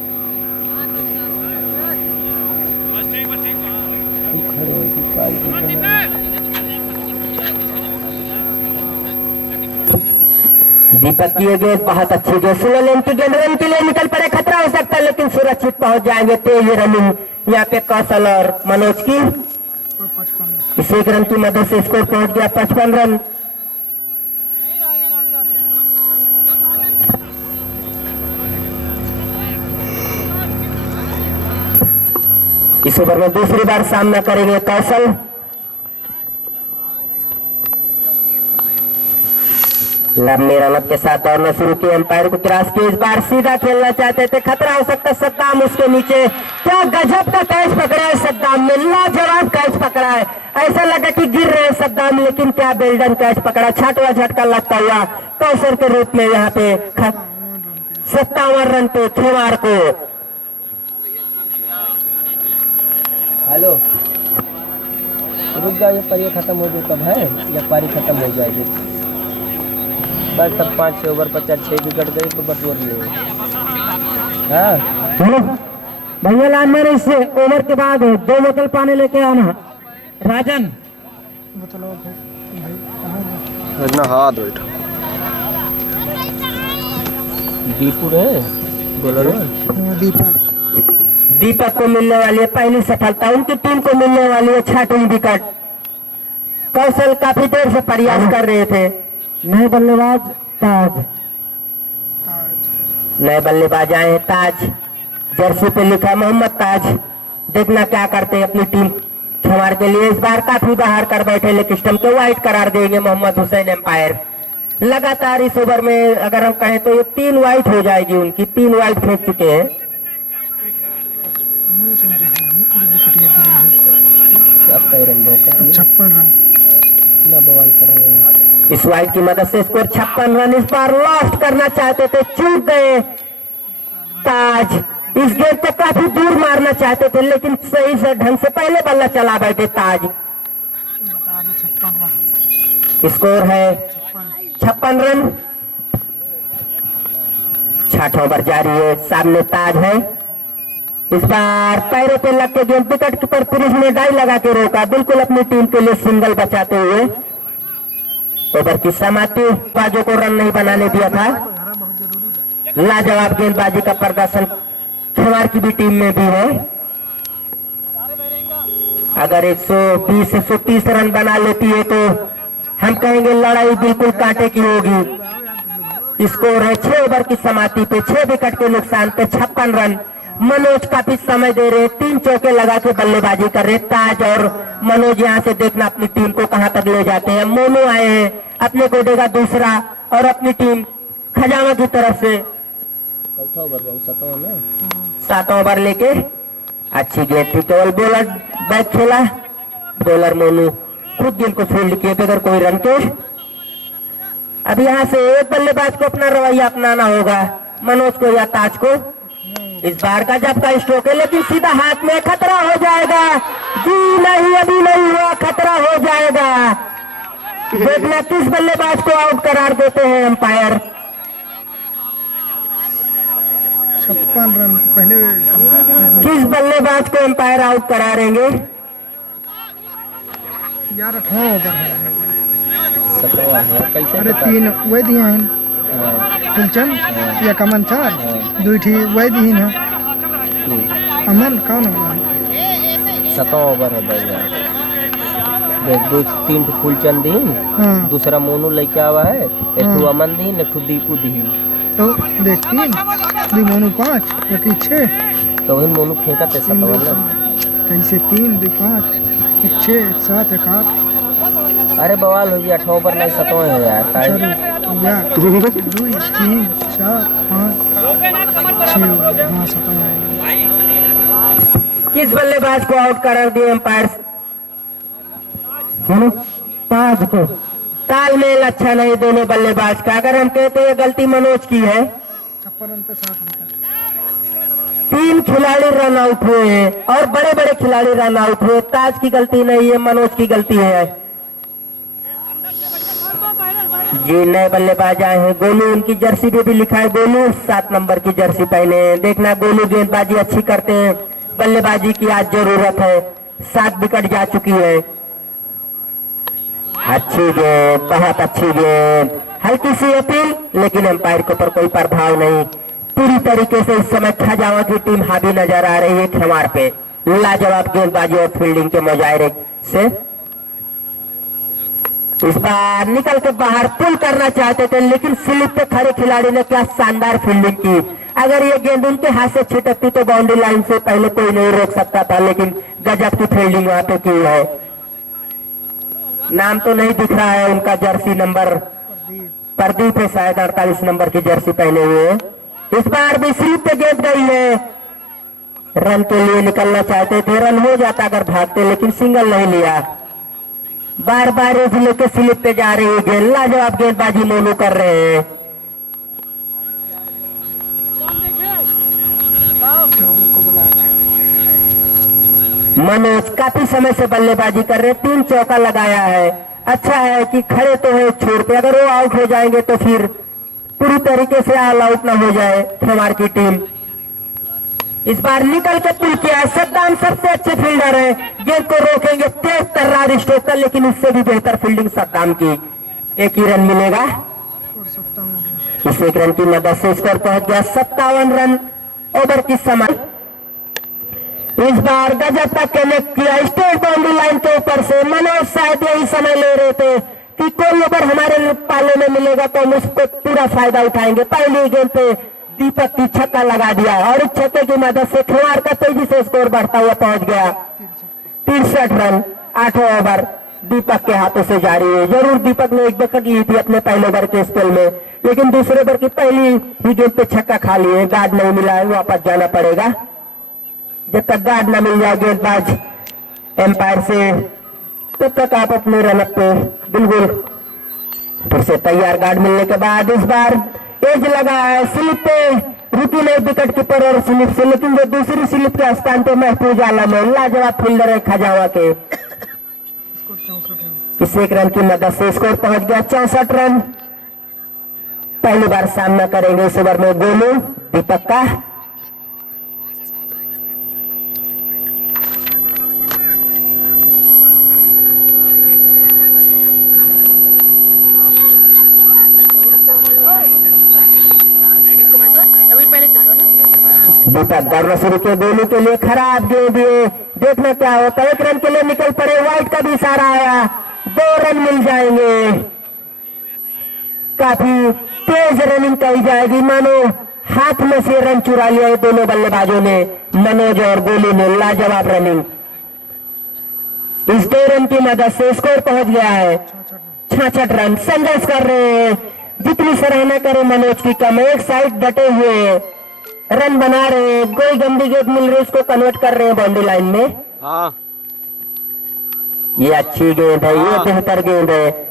दीपक की ये गेंद बहुत अच्छी गेंद, स्लो लेन की गेंद, रन के लिए निकल पड़े, खतरा हो सकता है लेकिन सुरक्षित पहुंच जाएंगे। तेज रनिंग यहाँ पे कौशल और मनोज की। 55 इस एक रन की मदद से स्कोर पहुंच गया 55 रन। इस ओवर में दूसरी बार सामना करेंगे कौशल। लंबे रनअप के साथ दौड़ना शुरू किया, एम्पायर को क्रॉस किया। इस बार सीधा खेलना चाहते थे, खतरा हो सकता। सद्दाम उसके नीचे, क्या गजब का कैच पकड़ा है सद्दाम ने, लाजवाब कैच पकड़ा है। ऐसा लगा कि गिर रहे हैं सद्दाम, लेकिन क्या बेल्डन कैच पकड़ा। छठवां झटका लगता हुआ कौशल के रूप में यहाँ पे 57 रन पे खेवाड़ को। हेलो, रुक जाओ, ये पारी खत्म हो जाए कब है? या पारी खत्म हो जाएगी बस। तब 5 ओवर 50-6 विकेट गए तो बटोर लिए। हाँ चलो भैया लाइन में इससे ओवर के बाद 2 बोतल पानी लेके आना। राजन बताओ भाई कहाँ इतना हाथ बैठा दीपुर है बोलर है। दीपक दीपक को मिलने वाली है पहली सफलता, उनकी टीम को मिलने वाली है 6वीं विकेट। कौशल काफी देर से प्रयास कर रहे थे। नए बल्लेबाज ताज, ताज नए बल्लेबाज आए हैं ताज, जर्सी पे लिखा मोहम्मद ताज। देखना क्या करते हैं अपनी टीम छमार के लिए। इस बार काफी बाहर कर बैठे लेग स्टंप के, वाइट करार देंगे मोहम्मद हुसैन एम्पायर। लगातार इस ओवर में अगर हम कहें तो ये 3 वाइट हो जाएगी उनकी, 3 वाइट फेंक चुके हैं। विकेट 56 रन ना बवाल करेंगे। इस वाइट की मदद से स्कोर 56 रन। इस बार लॉस्ट करना चाहते थे, चूक गए ताज। इस गेंद को काफी दूर मारना चाहते थे लेकिन सही से ढंग से पहले बल्ला चला बैठे ताज। बता दे 56 रन स्कोर है 56 रन। 6 ओवर जारी है, सामने ताज है। इस बार पैरों पे लग के गेंद विकेट कीपर पुरुष ने डाई लगा के रोका, बिल्कुल अपनी टीम के लिए सिंगल बचाते हुए। ओवर की समाप्ति, बाजू को रन नहीं बनाने दिया था। घरा बहुत जरूरी है। लाजवाब गेंदबाजी का प्रदर्शन खेवाड़ की भी टीम में भी है। अगर 120 130 रन बना लेती है तो हम कहेंगे लड़ाई बिल्कुल कांटे की होगी। स्कोर है 6 ओवर की समाप्ति पे 6 विकेट के नुकसान पे 56 रन। मनोज काफी समय दे रहे, 3 चौके लगा के बल्लेबाजी कर रहे। ताज और मनोज यहाँ से देखना अपनी टीम को कहां तक ले जाते हैं। मोनू आए हैं, अपने को देगा दूसरा और अपनी टीम खजामा की तरफ से चौथा ओवर बहुत 7वां में 7 ओवर लेके अच्छी गेंद थी, केवल बॉलर बैट खेला। बॉलर मोनू खुद गेंद को फील्ड किए बगैर कोई रन के। अब यहाँ से एक बल्लेबाज को अपना रवैया अपनाना होगा, मनोज को या ताज को। इस बार का जब का स्ट्रोक है लेकिन सीधा हाथ में, खतरा हो जाएगा। जी नहीं, अभी नहीं हुआ, खतरा हो जाएगा। देखना किस बल्लेबाज को आउट करार देते हैं एम्पायर। 56 रन पहले किस बल्लेबाज को एम्पायर आउट करारेंगे? 11वां ओवर है। 7वां है। कैसे अरे पता? 3 वही दिए हैं हाँ, फुलचंद या कमन 4 2 वही दी है। अमन कौन होगा? 7वां ओवर है भाई यार। देख 2-3 फूल चंद दीन, हाँ दूसरा मोनू लेके आवा है, एक ठो अमन दीन, एक ठो दीपू दीन। तो देख 3 2 मोनू 5 एक 6 तो वही मोनू फेंका थे 7वां ना। कैसे 3 2 5 1 6 1 7 1 8 अरे बवाल हो गया, 8वां ओवर नहीं 7वां है यार। चार या 2 3 4 5 6 हाँ 7 किस बल्लेबाज को आउट करार दिए एम्पायर? ताज को। तालमेल अच्छा नहीं दोनों बल्लेबाज का। अगर हम कहते हैं गलती मनोज की है, 56 रन पे 7 विकेट। 3 खिलाड़ी रन आउट हुए हैं और बड़े बड़े खिलाड़ी रन आउट हुए। ताज की गलती नहीं है, मनोज की गलती है। जी नए बल्लेबाज आए हैं गोलू, उनकी जर्सी पे भी लिखा है गोलू, 7 नंबर की जर्सी पहने हैं। देखना गोलू गेंदबाजी अच्छी करते हैं, बल्लेबाजी की आज जरूरत है। 7 विकेट जा चुकी है। अच्छी गेंद, बहुत अच्छी गेंद, हल्की सी अपील, लेकिन एम्पायर के ऊपर कोई प्रभाव नहीं। पूरी तरीके से इस समय खजावा की टीम हावी नजर आ रही है खिमार पे। लाजवाब गेंदबाजी और फील्डिंग के मुजाहरे से इस बार निकल के बाहर पुल करना चाहते थे, लेकिन स्लिप पे खड़े खिलाड़ी ने क्या शानदार फील्डिंग की। अगर ये गेंद उनके हाथ से छिटकती तो बाउंड्री लाइन से पहले कोई नहीं रोक सकता था, लेकिन गजब की फील्डिंग वहां पे की है। नाम तो नहीं दिख रहा है उनका, जर्सी नंबर प्रदीप है शायद, 48 नंबर की जर्सी पहने हुए हैं। इस बार भी स्लिप पे गेंद गई है। रन के लिए निकलना चाहते थे, रन हो जाता अगर भागते, लेकिन सिंगल नहीं लिया। बार बार इस लेके स्लिप पे जा रही है गेंद। लाजवाब गेंदबाजी मोनू कर रहे हैं। मनोज काफी समय से बल्लेबाजी कर रहे, 3 चौका लगाया है। अच्छा है कि खड़े तो है छोड़ पे, अगर वो आउट हो जाएंगे तो फिर पूरी तरीके से ऑल आउट ना हो जाए हमारी की टीम। इस बार निकल के पुल किया है। सद्दाम सबसे अच्छे फील्डर है, गेंद को रोकेंगे तेज तर्रार स्ट्रोक का, लेकिन उससे भी बेहतर फील्डिंग सद्दाम की। 1 ही रन मिलेगा। और 57 इस 1 रन की मदद से स्कोर पहुंच गया 57 रन ओवर की समय। इस बार गजब तक कनेक्ट किया स्टेट बाउंड्री लाइन के ऊपर से। मनोज शायद यही समय ले रहे थे कि कोई ओवर हमारे पाले में मिलेगा तो हम उसको पूरा फायदा उठाएंगे। पहली गेंद पे दीपक की छक्का लगा दिया और इस छक्के की मदद से खिलाड़ का तेजी से स्कोर बढ़ता हुआ पहुंच गया 63 रन। 8वां ओवर दीपक के हाथों से जारी है। जरूर दीपक ने 1 विकेट ली थी अपने पहले ओवर के स्पेल में, लेकिन दूसरे ओवर की पहली ही गेंद पे छक्का खा लिए। गार्ड नहीं मिला है, वापस जाना पड़ेगा। जब तक गार्ड न मिल जाए गेंदबाज एम्पायर से, तब तक आप अपने रन पे बिल्कुल फिर से तैयार। गार्ड मिलने के बाद इस बार एज लगा है, स्लिप पे रुकी नहीं विकेट कीपर और स्लिप से, लेकिन जो दूसरी स्लिप के स्थान पे महफूज आलम है, लाजवाब फील्डर है खजावा के। स्कोर 64 है। इस 1 रन की मदद से स्कोर पहुंच गया 64 रन। पहली बार सामना करेंगे इस ओवर में गोलू दीपक का। दीपक दौड़ना शुरू किया, गोलू के लिए खराब गेंद दिए। देखना क्या होता है। 1 रन के लिए निकल पड़े, वाइट का भी इशारा आया, 2 रन मिल जाएंगे। काफी तेज रनिंग कही जाएगी, मानो हाथ में से रन चुरा लिया है दोनों बल्लेबाजों ने, मनोज और गोलू ने। लाजवाब रनिंग। इस 2 रन की मदद से स्कोर पहुंच गया है 66 रन। संघर्ष कर रहे हैं, जितनी सराहना करे मनोज की कम है। एक साइड डटे हुए हैं, रन बना रहे हैं। कोई गंदी गेंद मिल रही है, उसको कन्वर्ट कर रहे हैं बाउंड्री लाइन में। हाँ ये अच्छी गेंद है, ये बेहतर गेंद है।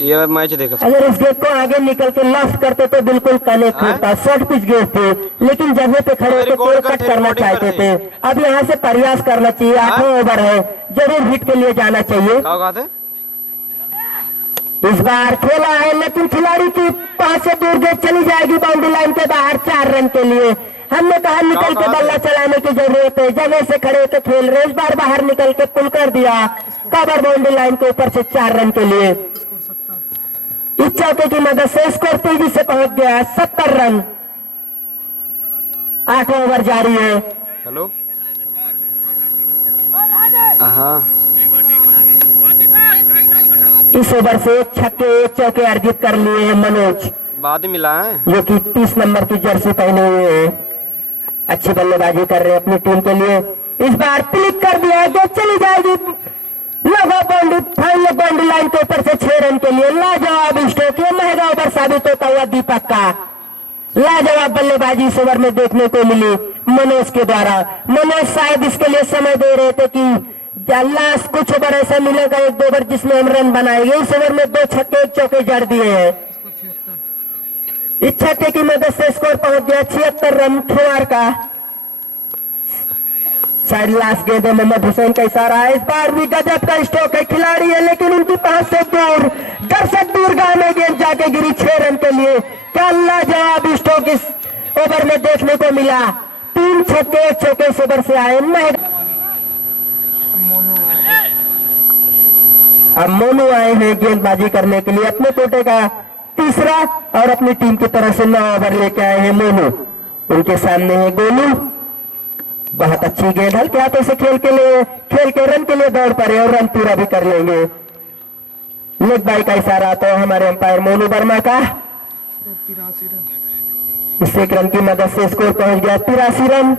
ये मैच देखा। अगर इस गेंद को आगे निकल के लेफ्ट करते तो बिल्कुल कनेक्ट होता। शॉर्ट पिच गेंद थे, लेकिन जगह पे खड़े होकर कोई कट करना चाहते थे। अब यहाँ से प्रयास करना चाहिए। 8वां ओवर है, जरूर हिट के लिए जाना चाहिए। इस बार खेला है, लेकिन खिलाड़ी की पास से दूर गेंद चली जाएगी बाउंड्री लाइन के बाहर 4 रन के लिए। हमने कहा निकल के बल्ला चलाने की जरूरत है, जगह से खड़े होकर खेल रहे। इस बार बाहर निकल के पुल कर दिया, कवर बाउंड्री लाइन के ऊपर से 4 रन के लिए। इस चौके की मदद से स्कोर तेजी से पहुंच गया 70 रन। 8वां ओवर जारी है। हेलो हाँ इस ओवर से 1 छक्के 1 चौके अर्जित कर लिए हैं मनोज, बाद मिला है। जो कि 30 नंबर की जर्सी पहने हुए हैं। अच्छी बल्लेबाजी कर रहे हैं अपनी टीम के लिए। इस बार क्लिक कर दिया है जो चली जाएगी लगा बाउंड्री लाइन के ऊपर से 6 रन के लिए। लाजवाब स्ट्रोक, ये महंगा ओवर साबित होता हुआ दीपक का। लाजवाब बल्लेबाजी इस ओवर में देखने को मिली मनोज के द्वारा। मनोज शायद इसके लिए समय दे रहे थे कि लास्ट कुछ ओवर ऐसा मिलेगा 1-2 ओवर जिसमें हम रन बनाएंगे। इस ओवर में 2 छक्के 1 चौके जड़ दिए हैं। इस छक्के की मदद से स्कोर पहुंच गया 76 रन ठोर का। शायद लास्ट गेंद है, मोहम्मद हुसैन का इशारा है। इस बार भी गजब का स्ट्रोक है, खिलाड़ी है लेकिन उनकी पहुंच से दूर, दर्शक दूरगाह में गेंद जाके गिरी 6 रन के लिए। क्या लाजवाब स्ट्रोक इस ओवर में देखने को मिला। 3 छक्के 1 चौके इस ओवर से आए। अब मोनू आए हैं गेंदबाजी करने के लिए। अपने कोटे का तीसरा और अपनी टीम की तरफ से 9 ओवर लेके आए हैं मोनू। उनके सामने है गोलू। बहुत अच्छी गेंद हल्के हाथों से खेल के रन के लिए दौड़ पड़े और रन पूरा भी कर लेंगे। लेग बाई का इशारा आता है हमारे अंपायर मोनू वर्मा का। 83 रन। इस 1 रन की मदद से स्कोर पहुंच गया 83 रन।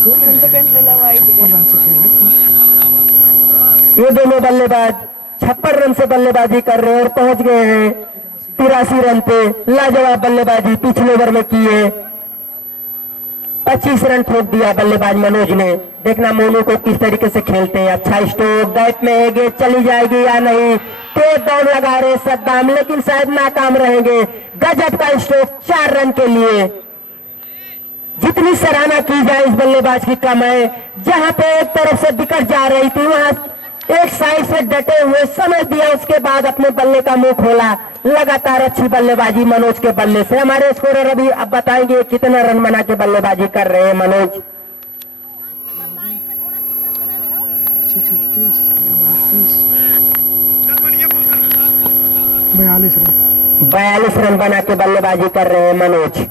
रन से खेला ये दोनों बल्लेबाज 56 रन से बल्लेबाजी कर रहे हैं और पहुंच गए हैं 83 रन पे। लाजवाब बल्लेबाजी पिछले ओवर में की है। 25 रन ठोक दिया बल्लेबाज मनोज ने। देखना मोनू को किस तरीके से खेलते हैं। अच्छा स्ट्रोक, गैप में है, गेंद चली जाएगी या नहीं। तेज दौड़ लगा रहे सद्दाम लेकिन शायद नाकाम रहेंगे। गजब का स्ट्रोक 4 रन के लिए। जितनी सराहना की जाए इस बल्लेबाज की कम है। जहां पे एक तरफ से विकेट जा रही थी वहां एक साइड से डटे हुए समझ दिया, उसके बाद अपने बल्ले का मुंह खोला। लगातार अच्छी बल्लेबाजी मनोज के बल्ले से। हमारे स्कोरर अभी अब बताएंगे कितना रन बना के बल्लेबाजी कर रहे हैं मनोज। 42 रन। 42 रन बना के बल्लेबाजी कर रहे हैं मनोज।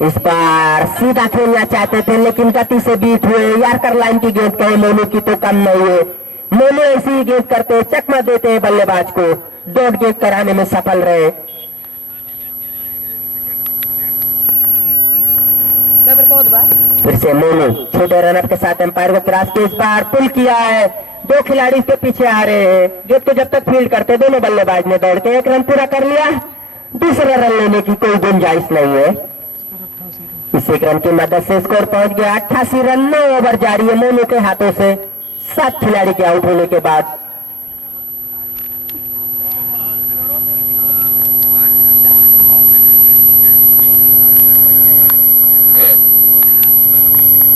इस बार सीधा खेलना चाहते थे लेकिन गति से बीट हुए। यार्कर लाइन की गेंद कहे मोनू की तो कम नहीं है। मोनू ऐसी गेंद करते चकमा देते हैं बल्लेबाज को। डॉट गेंद कराने में सफल रहे। फिर से मोनू छोटे रनअप के साथ एम्पायर को क्रॉस के इस बार पुल किया है। 2 खिलाड़ी इसके पीछे आ रहे हैं। गेंद को जब तक फील्ड करते दोनों बल्लेबाज ने दौड़ के 1 रन पूरा कर लिया। दूसरा रन लेने की कोई गुंजाइश नहीं है। इस 1 रन की मदद से स्कोर पहुंच गया 88 रन। 9 ओवर जारी है मोनू के हाथों से 7 खिलाड़ी के आउट होने के बाद।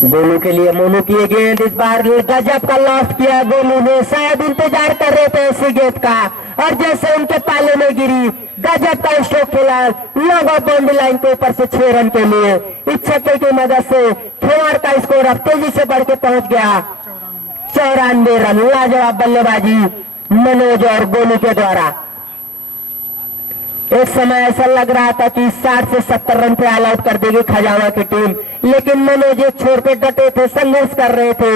गोलू के लिए मोनू की ये गेंद। इस बार गजब का लॉस किया गोलू ने। शायद इंतजार कर रहे थे ऐसी गेंद का और जैसे उनके पाले में गिरी गजब का स्ट्रोक खेला। लगा बाउंड्री लाइन के ऊपर से 6 रन के लिए। इस छक्के की मदद से खेवाड़ का स्कोर अब तेजी से बढ़ के पहुंच गया 94 रन। लाजवाब बल्लेबाजी मनोज और गोलू के द्वारा। एक समय ऐसा लग रहा था कि 60 से 70 रन पे ऑल आउट कर देगी खजाना की टीम, लेकिन मनोज एक छोड़ के डटे थे, संघर्ष कर रहे थे।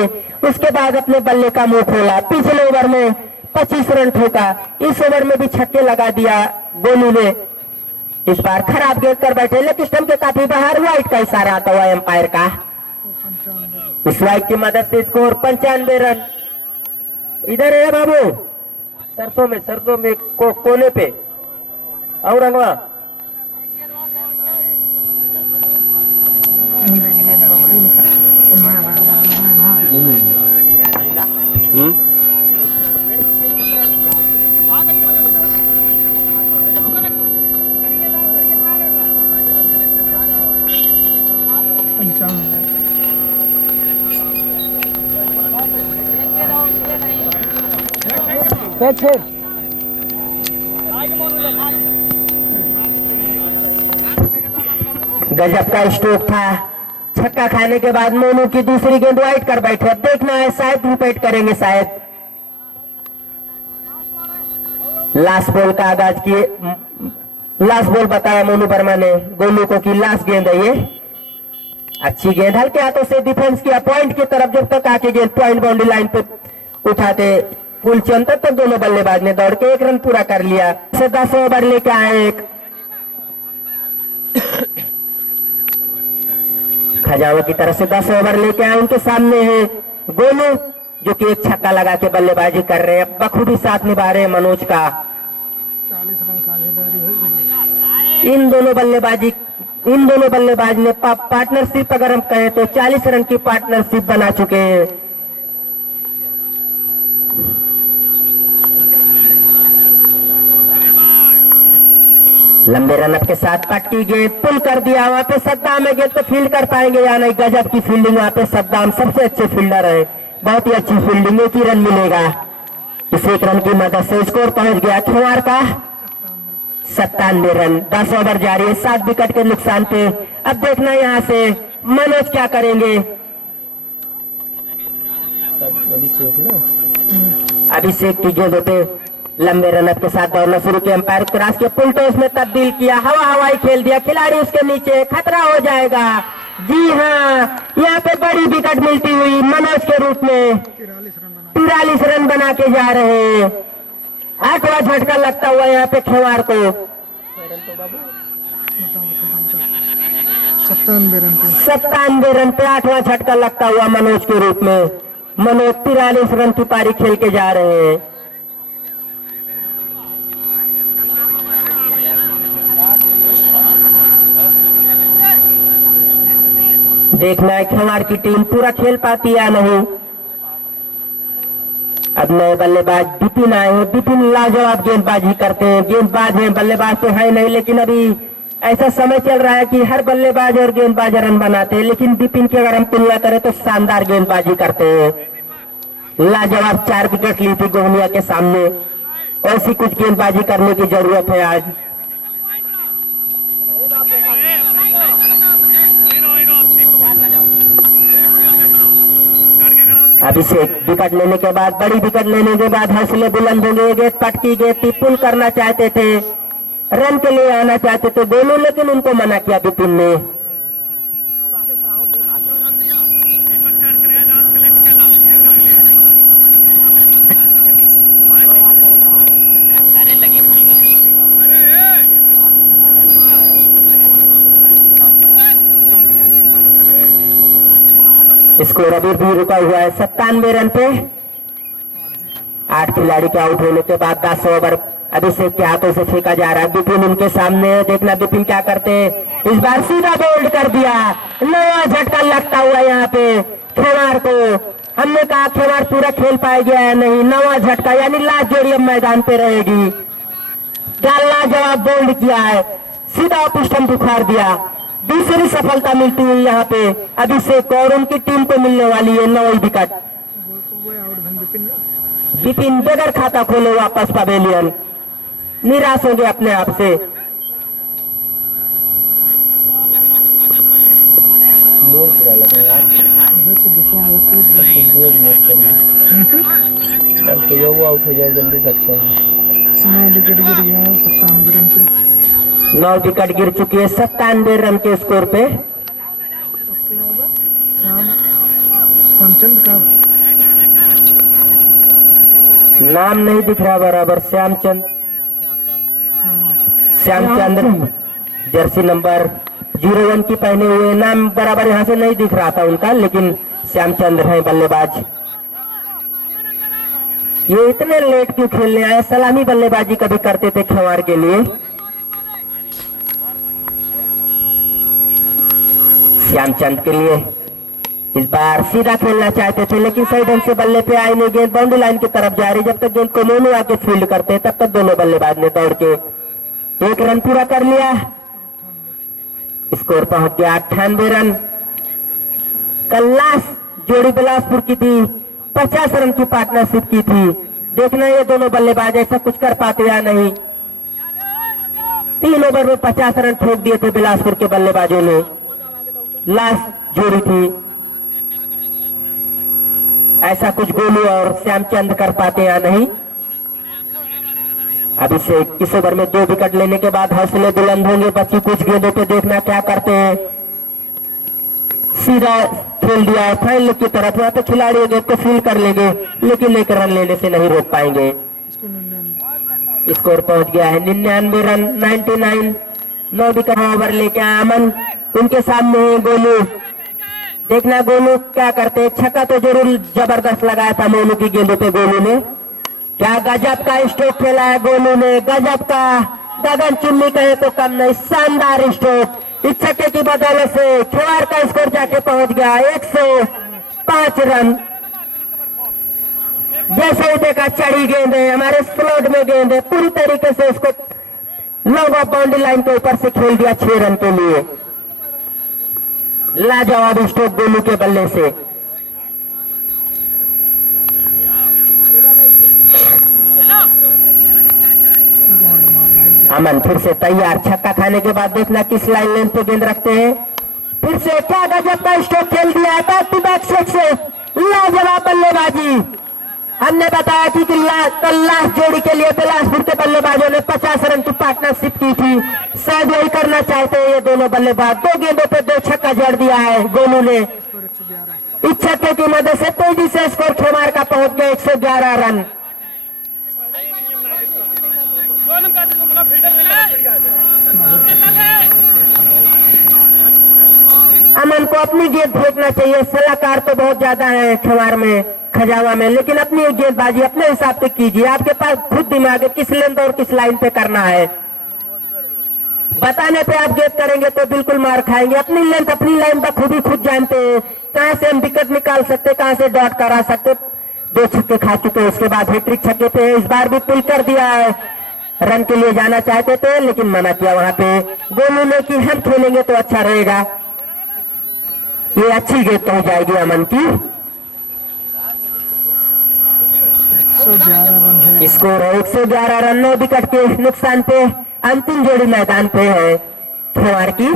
उसके बाद अपने बल्ले का मुंह खोला। पिछले ओवर में 25 रन ठोका। इस ओवर में भी छक्के लगा दिया गोलू ने। इस बार खराब गेंद कर बैठे लेकिन स्टंप के काफी बाहर। वाइट का इशारा आता हुआ एम्पायर का। इस वाइट की मदद से स्कोर 95 रन। इधर है बाबू, सरसों में कोने पे और रंगवा। गजब का स्ट्रोक था। छक्का खाने के बाद मोनू की दूसरी गेंद वाइट कर बैठे। अब देखना है शायद रिपीट करेंगे। शायद लास्ट बॉल का आगाज किए लास्ट बॉल बताया मोनू वर्मा ने गोलू को कि लास्ट गेंद है ये। अच्छी गेंद हल्के हाथों से डिफेंस किया पॉइंट की तरफ, जब तक आके गेंद पॉइंट बाउंड्री लाइन पे उठाते फुल चंद तब तक दोनों बल्लेबाज ने दौड़ के 1 रन पूरा कर लिया। 10 ओवर लेके आए एक खजाओं की तरफ से 10 ओवर लेके आए। उनके सामने है गोलू जो कि एक छक्का लगा के बल्लेबाजी कर रहे हैं, बखूबी साथ निभा रहे हैं मनोज का। 40 रन साझेदारी होगी। इन दोनों बल्लेबाज ने पार्टनरशिप अगर हम कहें तो 40 रन की पार्टनरशिप बना चुके हैं। लंबे रनअप के साथ पट्टी गेंद पुल कर दिया, वहां पे सद्दाम है गेंद तो फील्ड कर पाएंगे या नहीं। गजब की फील्डिंग वहां पे, सद्दाम सबसे अच्छे फील्डर है, बहुत ही अच्छी फील्डिंग, 1 ही रन मिलेगा। इस 1 रन की मदद से स्कोर पहुंच गया खेवाड़ का 97 रन। 10 ओवर जारी है, 7 विकेट के नुकसान पे। अब देखना यहां से मनोज क्या करेंगे। अभिषेक की गेंद पे लंबे रनअप के साथ दौड़ना शुरू किया, अंपायर क्रॉस के पुल टॉस में तब्दील किया, हवाई खेल दिया, खिलाड़ी उसके नीचे, खतरा हो जाएगा। जी हाँ, यहाँ पे बड़ी विकेट मिलती हुई मनोज के रूप में 43 रन बना के जा रहे हैं। 8वां झटका लगता हुआ यहाँ पे खेवाड़ को। 97 रन पे 8वां झटका लगता हुआ मनोज के रूप में। मनोज 43 रन की पारी खेल के जा रहे हैं। देखना है खेवाड़ की टीम पूरा खेल पाती या नहीं। अब नए बल्लेबाज बिपिन आए हैं, बिपिन लाजवाब गेंदबाजी करते हैं, गेंदबाज हैं, बल्लेबाज तो है नहीं, लेकिन अभी ऐसा समय चल रहा है कि हर बल्लेबाज और गेंदबाज रन बनाते हैं, लेकिन बिपिन की अगर हम तुलना करें तो शानदार गेंदबाजी करते हैं। लाजवाब 4 विकेट ली थी गोहनिया के सामने, ऐसी कुछ गेंदबाजी करने की जरूरत है आज। अभिषेक विकेट लेने के बाद, बड़ी विकेट लेने के बाद हौसले बुलंद होंगे। गेंद पटकी गेंद पुल करना चाहते थे, रन के लिए आना चाहते थे दोनों, लेकिन उनको मना किया बिपिन ने। स्कोर अभी भी रुका हुआ है 97 रन पे। 8 खिलाड़ी के आउट होने के बाद 10 ओवर अभिषेक के हाथों से फेंका जा रहा है। बिपिन उनके सामने, देखना बिपिन क्या करते हैं। इस बार सीधा बोल्ड कर दिया, नया झटका लगता हुआ यहाँ पे खेवाड़ को। हमने कहा खेवाड़ पूरा खेल पाएगा या नहीं, नवा झटका यानी लास्ट जोड़ी अब मैदान पे रहेगी। क्या लाजवाब बोल्ड किया है, सीधा ऑफ स्टंप उखाड़ दिया। दूसरी सफलता मिलती हुई यहाँ पे अभिषेक और उनकी टीम को मिलने वाली है 9 विकेट। बिपिन बगैर खाता खोले वापस पवेलियन, निराश हो गए अपने आप से। वो आउट हो जाए जल्दी से, अच्छा है। 9 विकेट गिर चुकी है 97 रन के स्कोर पे। श्यामचंद का नाम नहीं दिख रहा बराबर, श्यामचंद जर्सी नंबर 01 की पहने हुए, नाम बराबर यहाँ से नहीं दिख रहा था उनका, लेकिन श्यामचंद्र है बल्लेबाज। ये इतने लेट क्यों खेलने आए, सलामी बल्लेबाजी कभी करते थे खेवाड़ के लिए। श्यामचंद के लिए इस बार सीधा खेलना चाहते थे, लेकिन सही ढंग से बल्ले पे आई नहीं, गेंद बाउंड्री लाइन की तरफ जा रही। जब तक गेंद को मोनू आके फील्ड करते तब तक दोनों बल्लेबाज ने दौड़ के 1 रन पूरा कर लिया। स्कोर पहुंच गया 98 रन। कल लास्ट जोड़ी बिलासपुर की थी, 50 रन की पार्टनरशिप की थी। देखना ये दोनों बल्लेबाज ऐसा कुछ कर पाते या नहीं। 3 ओवर में 50 रन ठोक दिए थे बिलासपुर के बल्लेबाजों ने, लास्ट जोड़ी थी। ऐसा कुछ गोलू और श्यामचंद कर पाते या नहीं। अभिषेक इस ओवर में 2 विकेट लेने के बाद हौसले बुलंद होंगे बच्ची। कुछ गेंदों पे देखना क्या करते हैं। सीधा खेल दिया है फाइनल की तरफ। वहां पे खिलाड़ी गेंद को फील कर लेंगे लेकिन एक रन लेने से नहीं रोक पाएंगे। इसको 99 स्कोर पहुंच गया है 99 रन 99। 9 विकेट ओवर लेके आया अमन। उनके सामने है गोलू। देखना गोलू क्या करते हैं। छक्का तो जरूर जबरदस्त लगाया था मोनू की गेंदों पे गोलू ने। क्या गजब का स्ट्रोक खेला है गोलू ने, गजब का। गगन चुन्नी कहे तो कम नहीं, शानदार स्ट्रोक। इस छक्के की बदौलत से खिलाड़ का स्कोर जाके पहुंच गया 105 रन। जैसे ही देखा चढ़ी गेंद है, हमारे स्लॉट में गेंद है, पूरी तरीके से उसको लॉन्ग ऑफ बाउंड्री लाइन के ऊपर से खेल दिया 6 रन के लिए। लाजवाब स्ट्रोक गोलू के बल्ले से। अमन फिर से तैयार। छक्का खाने के बाद देखना किस लाइन लेंथ पे गेंद रखते हैं। फिर से क्या गजब का स्ट्रोक खेल दिया है बैक टू बैक स्ट्रोक से। लाजवाब बल्लेबाजी। हमने बताया कि कल लास्ट जोड़ी के लिए बिलासपुर के बल्लेबाजों ने 50 रन की पार्टनरशिप की थी। शायद यही करना चाहते हैं ये दोनों बल्लेबाज। 2 गेंदों पे 2 छक्का जड़ दिया है गोलू ने। इस छक्के की मदद से तेजी से स्कोर खेमार का पहुंच गया 111 रन। अमन को अपनी गेंद फेंकना चाहिए। सलाहकार तो बहुत ज्यादा है खेमार में, खजावा में, लेकिन अपनी गेंदबाजी अपने हिसाब से कीजिए। आपके पास खुद दिमाग है किस लेंथ और किस लाइन पे करना है। बताने पे आप गेंद करेंगे तो बिल्कुल मार खाएंगे। अपनी लेंथ अपनी लाइन पर खुद ही खुद जानते हैं कहां से हम विकेट निकाल सकते, कहां से डॉट करा सकते। 2 छक्के खा चुके हैं, उसके बाद हैट्रिक छक्के पे इस बार भी पुल कर दिया है। रन के लिए जाना चाहते थे लेकिन मना किया वहां पे गोलू ने कि हम खेलेंगे तो अच्छा रहेगा। ये अच्छी गेंद हो जाएगी अमन की। 111 रन है। स्कोर है 111 रन। 9 विकेट के नुकसान पे अंतिम जोड़ी मैदान पे है खेमार की।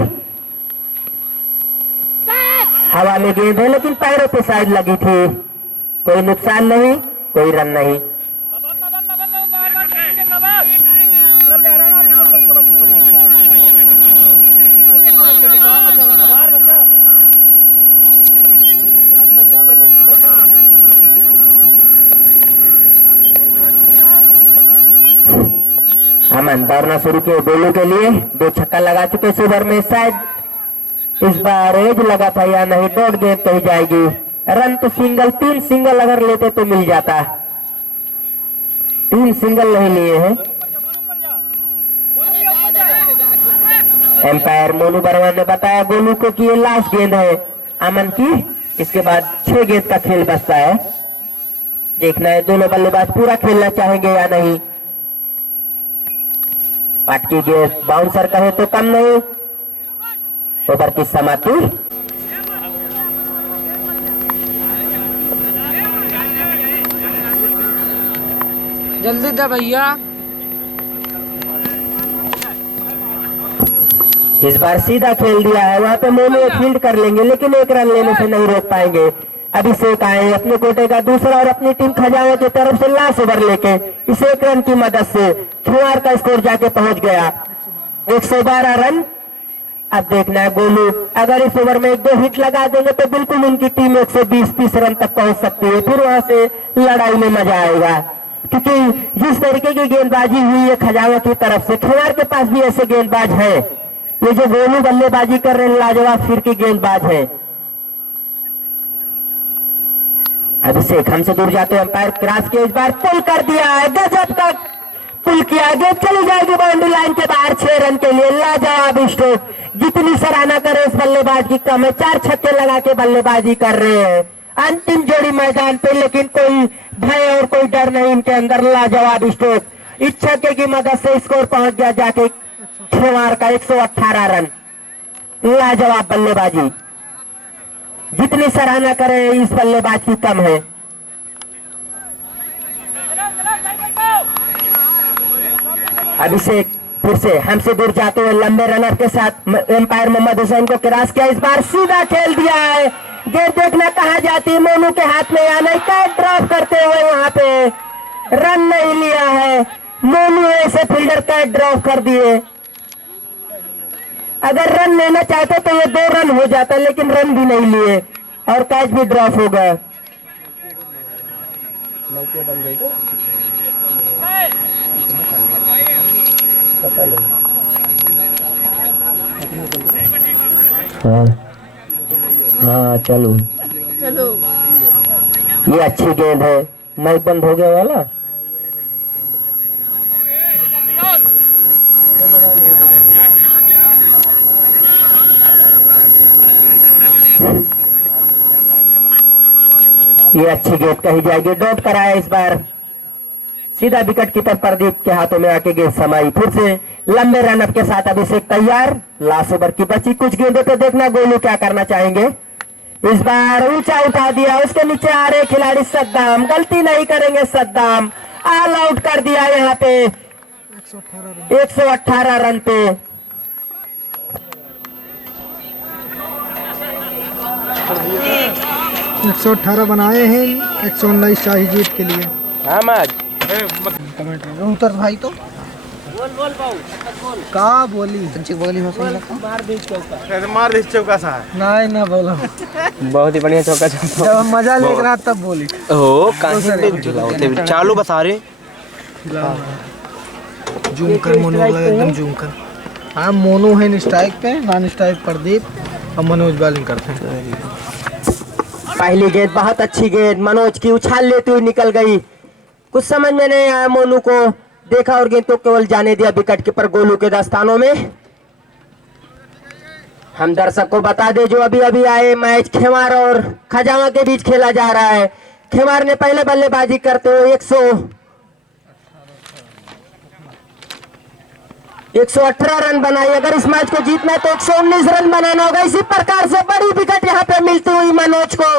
हवा में गेंद है लेकिन पैरों पे साइड लगी थी। कोई नुकसान नहीं, कोई रन नहीं। अमन दौड़ना शुरू किए गोलू के लिए। 2 छक्का लगा चुके इस ओवर में। शायद इस बार एज लगा था या नहीं, डॉट गेंद कही जाएगी। रन तो सिंगल, 3 सिंगल अगर लेते तो मिल जाता। 3 सिंगल नहीं लिए हैं। एम्पायर मोनू वर्मा ने बताया गोलू को कि ये लास्ट गेंद है अमन की। इसके बाद 6 गेंद का खेल बचता है। देखना है दोनों बल्लेबाज पूरा खेलना चाहेंगे या नहीं। पाट की गेंद बाउंसर कहे तो कम नहीं। ओवर की समाप्ति। जल्दी दे भैया। इस बार सीधा खेल दिया है। वहां पे मोनू फील्ड कर लेंगे लेकिन 1 रन लेने से नहीं रोक पाएंगे। अभिषेक आए अपने कोटे का दूसरा और अपनी टीम खजावा की तरफ से लास्ट ओवर लेके इस 1 रन की मदद से खेमार का स्कोर जाके पहुंच गया 112 रन। अब देखना है गोलू अगर इस ओवर में 1-2 हिट लगा देंगे तो बिल्कुल उनकी टीम 120-30 रन तक पहुंच सकती है। फिर वहां से लड़ाई में मजा आएगा क्योंकि जिस तरीके की गेंदबाजी हुई है खजावा की तरफ से, खेमार के पास भी ऐसे गेंदबाज है। ये जो गोलू बल्लेबाजी कर रहे हैं लाजवाब फिर की गेंदबाज है। अभिषेक हमसे दूर जाते अंपायर क्रॉस के इस बार पुल कर दिया है। गजब का पुल किया। गेंद चली जाएगी बाउंड्री लाइन के बाहर 6 रन के लिए। लाजवाब स्ट्रोक। जितनी सराहना करे इस बल्लेबाज की कम है। 4 छक्के लगा के बल्लेबाजी कर रहे हैं अंतिम जोड़ी मैदान पे, लेकिन कोई भय और कोई डर नहीं इनके अंदर। लाजवाब स्ट्रोक। इस छक्के की मदद से स्कोर पहुंच गया जाके खेमार का 118 रन। लाजवाब बल्लेबाजी। जितनी सराहना करे इस बल्लेबाज की कम है। अभिषेक फिर से हमसे दूर जाते हुए लंबे रनर के साथ एम्पायर मोहम्मद हुसैन को क्रॉस किया। इस बार सीधा खेल दिया है। गेंद देखना कहां जाती है, मोनू के हाथ में या नहीं। कैच ड्रॉप करते हुए वहां पे रन नहीं लिया है। मोनू ऐसे फील्डर कैच ड्रॉप कर दिए। अगर रन लेना चाहते तो ये 2 रन हो जाता, लेकिन रन भी नहीं लिए और कैच भी ड्रॉप हो गया। बन गई तो पता नहीं। हाँ हाँ चलो चलो। ये अच्छी गेंद है। माइक बंद हो गया वाला। ये अच्छी गेंद कही जाएगी, डॉट कराया इस बार। सीधा विकेट कीपर प्रदीप के हाथों में आके गेंद समाई। फिर से लंबे रनअप के साथ अभिषेक तैयार। लास्ट ओवर की बची कुछ गेंदों पे देखना गोलू क्या करना चाहेंगे। इस बार ऊंचा उठा दिया, उसके नीचे आ रहे खिलाड़ी सद्दाम, गलती नहीं करेंगे सद्दाम, ऑल आउट कर दिया यहाँ पे 118 रन पे। 118 बनाए हैं, 119 शाही जीत के लिए। हाँ मैच कमेंट उतर भाई तो का बोली संची बोली हो सही लगता मार दे चौका सा नहीं ना बोला। बहुत ही बढ़िया चौका जब हम मजा ले रहा तब बोली हो कहां चालू बता रहे। जूम कर मोनू वाला एकदम जूम कर। हाँ मोनू है स्ट्राइक पे, नॉन स्ट्राइक प्रदीप और मनोज बॉलिंग करते हैं। पहली गेंद बहुत अच्छी गेंद मनोज की, उछाल लेती हुई निकल गई। कुछ समझ में नहीं आया, मोनू को देखा और गेंद तो केवल जाने दिया विकेट कीपर गोलू के दस्तानों में। हम दर्शक को बता दें जो अभी अभी आए, मैच खेमार और खजामा के बीच खेला जा रहा है। खेमार ने पहले बल्लेबाजी करते हुए 118 रन बनाई। अगर इस मैच को जीतना है तो 119 रन बनाना होगा। इसी प्रकार से बड़ी विकेट यहाँ पे मिलती हुई मनोज को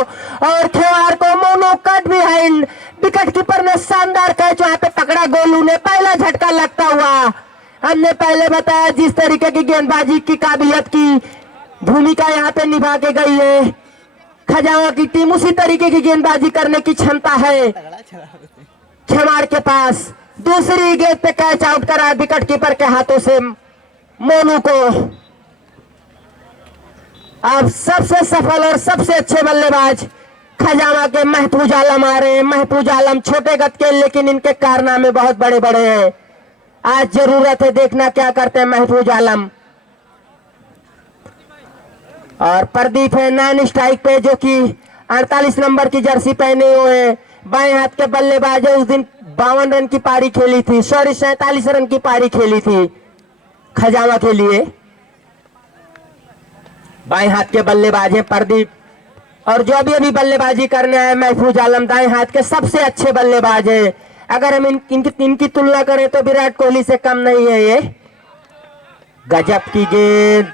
और खेवार को। Monu cut behind, wicket keeper ने शानदार कैच यहाँ पे पकड़ा। गोलू ने पहला झटका लगता हुआ। हमने पहले बताया जिस तरीके की गेंदबाजी की काबिलियत की भूमिका यहाँ पे निभा के गई है खजामा की टीम, उसी तरीके की गेंदबाजी करने की क्षमता है खेमार के पास। दूसरी गेंद पे कैच आउट करा विकेट कीपर के हाथों से मोनू को। अब सबसे सफल और सबसे अच्छे बल्लेबाज खजामा के महफूज आलम आ रहे हैं। महफूज आलम छोटे कद के, लेकिन इनके कारनामे बहुत बड़े बड़े हैं। आज जरूरत है देखना क्या करते हैं महफूज आलम। और प्रदीप है नॉन स्ट्राइक पे, जो कि 48 नंबर की जर्सी पहने हुए बाएं हाथ के बल्लेबाज है। उस दिन 52 रन की पारी खेली थी, 47 रन की पारी खेली थी खजामा के लिए। बाएं हाथ के बल्लेबाज हैं प्रदीप, और जो भी अभी बल्लेबाजी करने आए महफूज आलम दाएं हाथ के सबसे अच्छे बल्लेबाज हैं। अगर हम इनकी तुलना करें तो विराट कोहली से कम नहीं है ये। गजब की गेंद,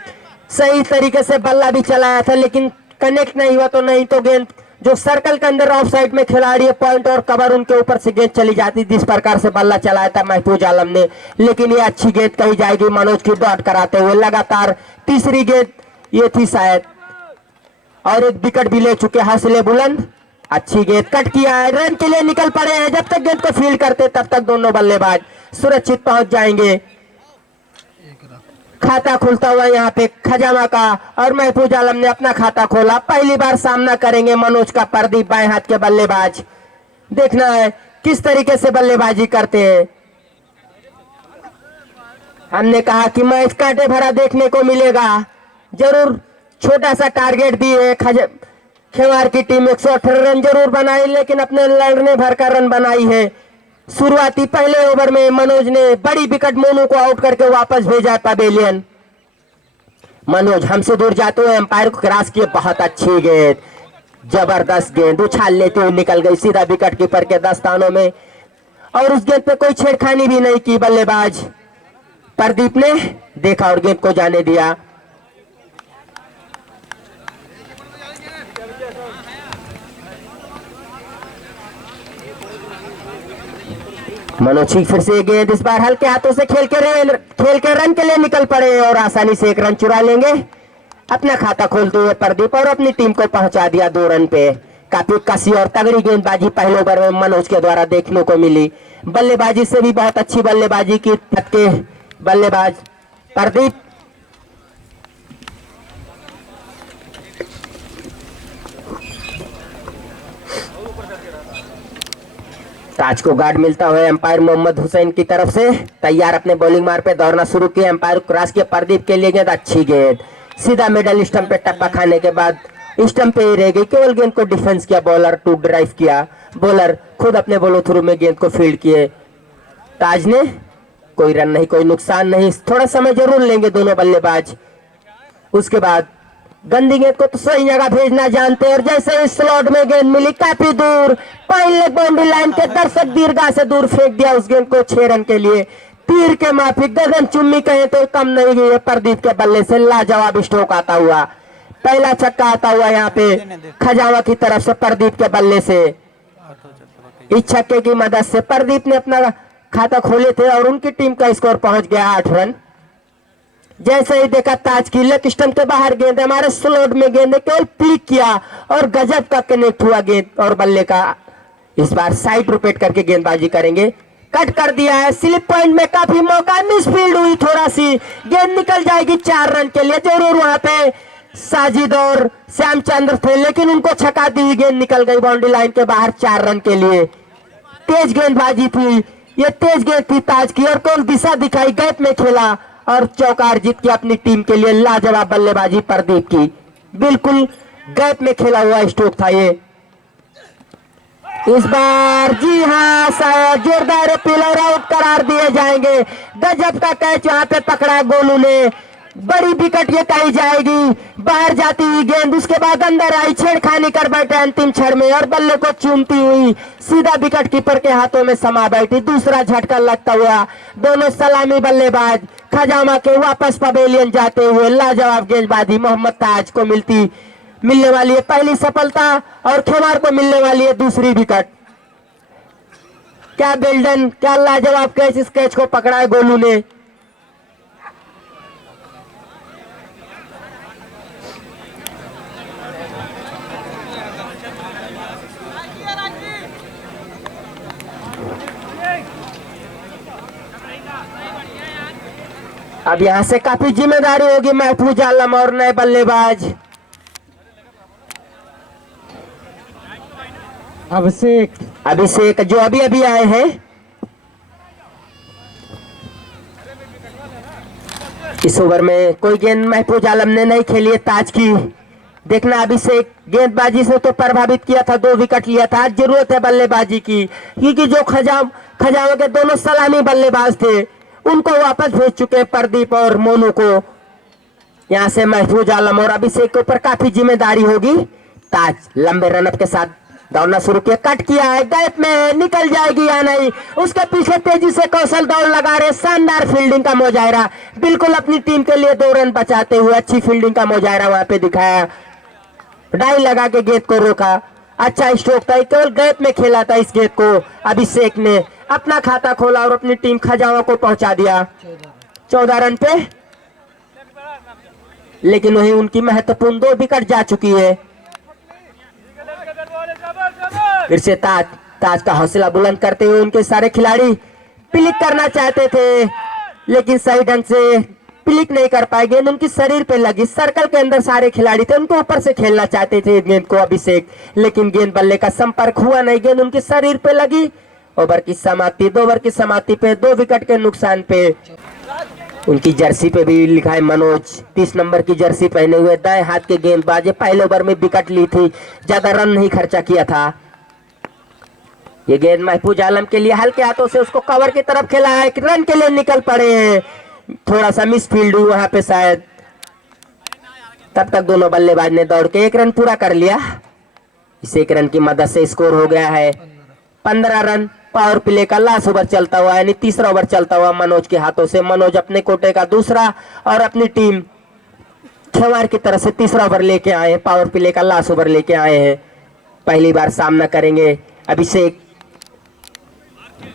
सही तरीके से बल्ला भी चलाया था, लेकिन कनेक्ट नहीं हुआ। तो नहीं तो गेंद जो सर्कल के अंदर ऑफ साइड में खिलाड़ी है, पॉइंट और कवर उनके ऊपर से गेंद चली जाती। जिस प्रकार से बल्ला चलाया था महफूज आलम ने, लेकिन ये अच्छी गेंद कही जाएगी मनोज की डॉट कराते हुए। लगातार तीसरी गेंद ये थी शायद, और एक विकेट भी ले चुके हौसले बुलंद। अच्छी गेंद कट किया है, रन के लिए निकल पड़े हैं। जब तक गेंद को फील्ड करते तब तक दोनों बल्लेबाज सुरक्षित पहुंच जाएंगे। खाता खुलता हुआ यहाँ पे खजामा का, और महफूज आलम ने अपना खाता खोला। पहली बार सामना करेंगे मनोज का प्रदीप बाएं हाथ के बल्लेबाज। देखना है किस तरीके से बल्लेबाजी करते हैं। हमने कहा कि मैच कांटे भरा देखने को मिलेगा जरूर। छोटा सा टारगेट भी है खेवार की टीम 118 रन जरूर बनाई, लेकिन अपने लड़ने भर का रन बनाई है। शुरुआती पहले ओवर में मनोज ने बड़ी विकेट मोनू को आउट करके वापस भेजा पवेलियन। मनोज हमसे दूर जाते हुए एम्पायर को क्रॉस किए। बहुत अच्छी गेंद, जबरदस्त गेंद, उछाल लेते हुए निकल गई सीधा विकेट कीपर के दस्तानों में, और उस गेंद पे कोई छेड़खानी भी नहीं की बल्लेबाज प्रदीप ने। देखा और गेंद को जाने दिया। मनोज फिर से गेंद, इस बार हल्के हाथों से खेल के रन के लिए निकल पड़े और आसानी से एक रन चुरा लेंगे। अपना खाता खोलते हुए प्रदीप और अपनी टीम को पहुंचा दिया 2 रन पे। काफी कसी और तगड़ी गेंदबाजी पहले ओवर में मनोज के द्वारा देखने को मिली। बल्लेबाजी से भी बहुत अच्छी बल्लेबाजी की के बल्लेबाज प्रदीप। ताज को गार्ड मिलता हुआ एम्पायर मोहम्मद हुसैन की तरफ से तैयार अपने बॉलिंग मार पे दौड़ना शुरू किया। एम्पायर क्रॉस के प्रदीप के लिए गेंद अच्छी गेंद सीधा मिडल स्टंप पे टप्पा खाने के बाद स्टंप पे ही रह गई। केवल गेंद को डिफेंस किया, बॉलर टू ड्राइव किया, बॉलर खुद अपने बॉलो थ्रू में गेंद को फील्ड किए। ताज ने कोई रन नहीं, कोई नुकसान नहीं, थोड़ा समय जरूर लेंगे दोनों बल्लेबाज। उसके बाद गंदी गेंद को तो सही जगह भेजना जानते हैं और जैसे इस स्लॉट में गेंद मिली काफी दूर पहले बाउंड्री लाइन के दर्शक दीर्घा से दूर फेंक दिया उस गेंद को 6 रन के लिए। तीर के माफिक गगन चुम्मी कहे तो कम नहीं गई है। प्रदीप के बल्ले से लाजवाब स्ट्रोक आता हुआ, पहला छक्का आता हुआ यहाँ पे खजावा की तरफ से प्रदीप के बल्ले से। इस छक्के की मदद से प्रदीप ने अपना खाता खोले थे और उनकी टीम का स्कोर पहुंच गया 8 रन। जैसे ही देखा ताज की लेग स्टंप के बाहर गेंद, हमारे स्लॉट में गेंद केवल क्लिक किया और गजब का कनेक्ट हुआ गेंद और बल्ले का। इस बार साइड रोटेट करके गेंदबाजी करेंगे, कट कर दिया है। स्लिप पॉइंट में काफी मौका, मिस फील्ड हुई थोड़ा सी, गेंद निकल जाएगी 4 रन के लिए। जरूर वहां पे साजिद और श्यामचंद्र थे लेकिन उनको छक्का दी, गेंद निकल गई बाउंड्री लाइन के बाहर 4 रन के लिए। तेज गेंदबाजी थी ये, तेज गेंद थी ताज की और कौन दिशा दिखाई, गैप में खेला और चौकार जीत के अपनी टीम के लिए लाजवाब बल्लेबाजी प्रदीप की। बिल्कुल गैप में खेला हुआ स्ट्रोक था ये। इस बार जी हाँ शायद जोरदार पिलर आउट करार दिए जाएंगे। गजब का कैच वहां पे पकड़ा गोलू ने, बड़ी विकेट ये कही जाएगी। बाहर जाती हुई गेंद उसके बाद अंदर आई, छेड़खानी कर बैठे अंतिम क्षण में और बल्ले को चूमती हुई सीधा विकेट कीपर के हाथों में समा बैठी। दूसरा झटका लगता हुआ दोनों सलामी बल्लेबाज खजामा के वापस पवेलियन जाते हुए लाजवाब गेंदबाजी मोहम्मद ताज को मिलने वाली है पहली सफलता और खेमार को मिलने वाली है दूसरी विकेट। क्या बिल्डन, क्या लाजवाब कैच, इस कैच को पकड़ा है गोलू ने। अब यहां से काफी जिम्मेदारी होगी महफूज आलम और नए बल्लेबाज अभिषेक जो अभी अभी आए हैं। इस ओवर में कोई गेंद महफूज आलम ने नहीं खेली है ताज की। देखना अभिषेक गेंदबाजी से तो प्रभावित किया था, 2 विकेट लिया था। आज जरूरत है बल्लेबाजी की क्योंकि जो खजामा के दोनों सलामी बल्लेबाज थे उनको वापस भेज चुके प्रदीप और मोनू को। यहां से महफूज आलम और अभिषेक के ऊपर काफी जिम्मेदारी होगी। ताज लंबे रनअप के साथ दौड़ना शुरू किया, कट किया है, गैप में निकल जाएगी या नहीं, उसके पीछे तेजी से कौशल दौड़ लगा रहे। शानदार फील्डिंग का मुजाहरा, बिल्कुल अपनी टीम के लिए 2 रन बचाते हुए अच्छी फील्डिंग का मुजाहरा वहां पे दिखाया। डाई लगा के गेंद को रोका, अच्छा स्ट्रोक था, केवल गैप में खेला था इस गेंद को। अभिषेक ने अपना खाता खोला और अपनी टीम खजावा को पहुंचा दिया 14 रन पे। लेकिन वही उनकी महत्वपूर्ण 2 विकेट जा चुकी है। फिर से ताज का हौसला बुलंद करते हुए उनके सारे खिलाड़ी पिलिक करना चाहते थे लेकिन सही ढंग से पिलिक नहीं कर पाए। गेंद उनकी शरीर पे लगी, सर्कल के अंदर सारे खिलाड़ी थे, उनको ऊपर से खेलना चाहते थे गेंद को अभिषेक, लेकिन गेंद बल्ले का संपर्क हुआ नहीं, गेंद उनकी शरीर पे लगी। ओवर की समाप्ति, 2 ओवर की समाप्ति पे 2 विकेट के नुकसान पे। उनकी जर्सी पे भी लिखा है मनोज, 30 नंबर की जर्सी पहने हुए दाएं हाथ के गेंदबाज। पहले ओवर में विकेट ली थी, ज्यादा रन नहीं खर्चा किया था। ये गेंद महफूज आलम के लिए हल्के हाथों से उसको कवर की तरफ खेला है, रन के लिए निकल पड़े हैं। थोड़ा सा मिस फील्ड हुआ वहां पे शायद। तब तक दोनों बल्लेबाज ने दौड़ के 1 रन पूरा कर लिया। इस 1 रन की मदद से स्कोर हो गया है 15 रन। पावर प्ले का लास्ट ओवर चलता हुआ यानी तीसरा ओवर चलता हुआ मनोज के हाथों से। मनोज अपने कोटे का दूसरा और अपनी टीम खेमार की तरफ से तीसरा ओवर लेके आए हैं। पावर प्ले का लास्ट ओवर लेके आए हैं। पहली बार सामना करेंगे अभिषेक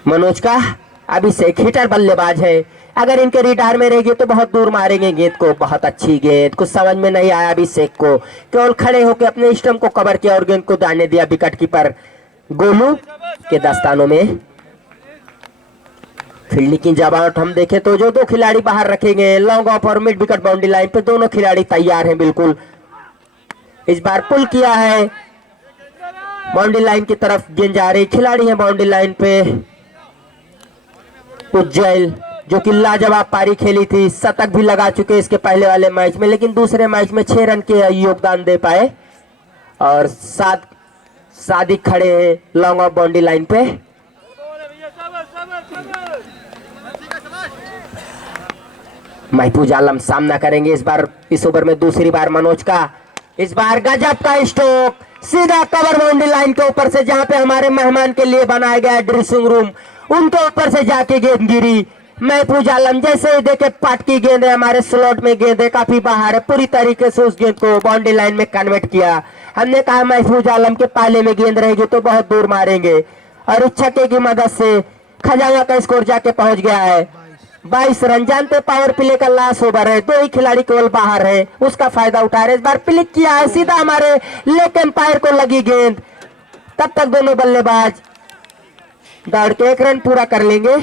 मनोज का। अभिषेक हिटर बल्लेबाज है, अगर इनके रिडार में रहेगी तो बहुत दूर मारेंगे गेंद को। बहुत अच्छी गेंद, कुछ समझ में नहीं आया अभिषेक को, केवल खड़े होकर अपने स्टंप को कवर किया और गेंद को दाने दिया विकेट कीपर गोलू के दस्तानों में। फील्डिंग की जमावट हम देखें तो जो दो खिलाड़ी बाहर रखेंगे, लॉन्ग ऑफ और मिड विकेट बाउंड्री लाइन पे दोनों खिलाड़ी तैयार हैं बिल्कुल। इस बार पुल किया है, बाउंड्री लाइन की तरफ गेंद जा रही, खिलाड़ी है बाउंड्री लाइन पे उज्जैल, जो कि लाजवाब पारी खेली थी, शतक भी लगा चुके इसके पहले वाले मैच में, लेकिन दूसरे मैच में 6 रन के योगदान दे पाए। और सादिक खड़े हैं लॉन्ग ऑफ बाउंड्री लाइन पे। महफूज आलम सामना करेंगे इस बार, इस ओवर में दूसरी बार मनोज का, इस बार गजब का स्ट्रोक सीधा कवर बाउंड्री लाइन के ऊपर से, जहां पे हमारे मेहमान के लिए बनाया गया ड्रेसिंग रूम, उनके ऊपर से जाके गेंद गिरी। महफूज आलम जैसे ही देखे पाट की गेंद है, हमारे स्लॉट में गेंद है, काफी बाहर है, पूरी तरीके से उस गेंद को बाउंड्री लाइन में कन्वर्ट किया। हमने कहा महफूज आलम के पाले में गेंद रहेगी तो बहुत दूर मारेंगे, और इस छक्के की मदद से खजाना का स्कोर जाके पहुंच गया है 22 रन। जानते पावर प्ले का लास्ट ओवर है, 2 ही खिलाड़ी केवल बाहर है, उसका फायदा उठा रहे। इस बार प्लिक किया है, सीधा हमारे लेग एम्पायर को लगी गेंद, तब तक दोनों बल्लेबाज दौड़ के 1 रन पूरा कर लेंगे।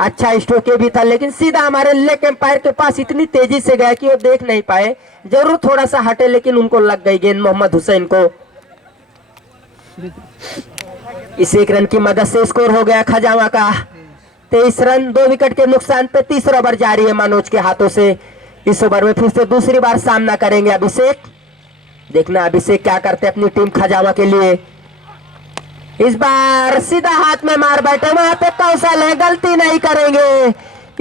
अच्छा स्ट्रोक भी था, लेकिन सीधा हमारे लेग एम्पायर के पास इतनी तेजी से गया कि वो देख नहीं पाए, जरूर थोड़ा सा हटे लेकिन उनको लग गई गेंद मोहम्मद हुसैन को। इस 1 रन की मदद से स्कोर हो गया खजावा का 23 रन, 2 विकेट के नुकसान पे तीसरा ओवर जारी है मनोज के हाथों से। इस ओवर में फिर से दूसरी बार सामना करेंगे अभिषेक, देखना अभिषेक क्या करते अपनी टीम खजावा के लिए। इस बार सीधा हाथ में मार बैठे, वहां पे कौशल है, गलती नहीं करेंगे।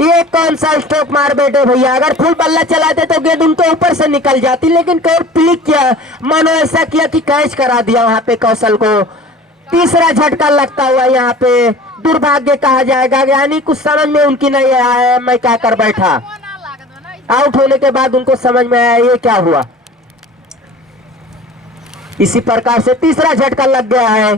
ये कौन सा स्ट्रोक मार बैठे भैया, अगर फुल बल्ला चलाते तो गेंद उनके ऊपर से निकल जाती, लेकिन केवल क्लिक किया, मानो ऐसा किया कि कैच करा दिया वहां पे कौशल को। तीसरा झटका लगता हुआ यहाँ पे दुर्भाग्य कहा जाएगा, यानी कुछ समझ में उनकी नहीं आया मैं क्या कर बैठा। आउट होने के बाद उनको समझ में आया ये क्या हुआ। इसी प्रकार से तीसरा झटका लग गया है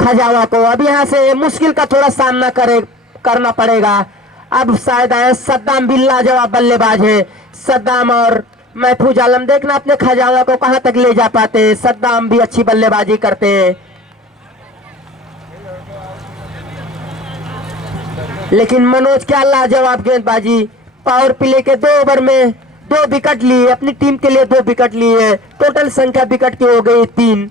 खजावा को। अब यहाँ से मुश्किल का थोड़ा सामना करना पड़ेगा। अब शायद आए सद्दाम भी लाजवाब बल्लेबाज है, सद्दाम और महफूज आलम, देखना अपने खजावा को कहां तक ले जा पाते हैं। सद्दाम भी अच्छी बल्लेबाजी करते हैं, लेकिन मनोज क्या लाजवाब गेंदबाजी। पावर प्ले के 2 ओवर में 2 विकेट लिए, अपनी टीम के लिए 2 विकेट लिए, टोटल संख्या विकेट की हो गई 3,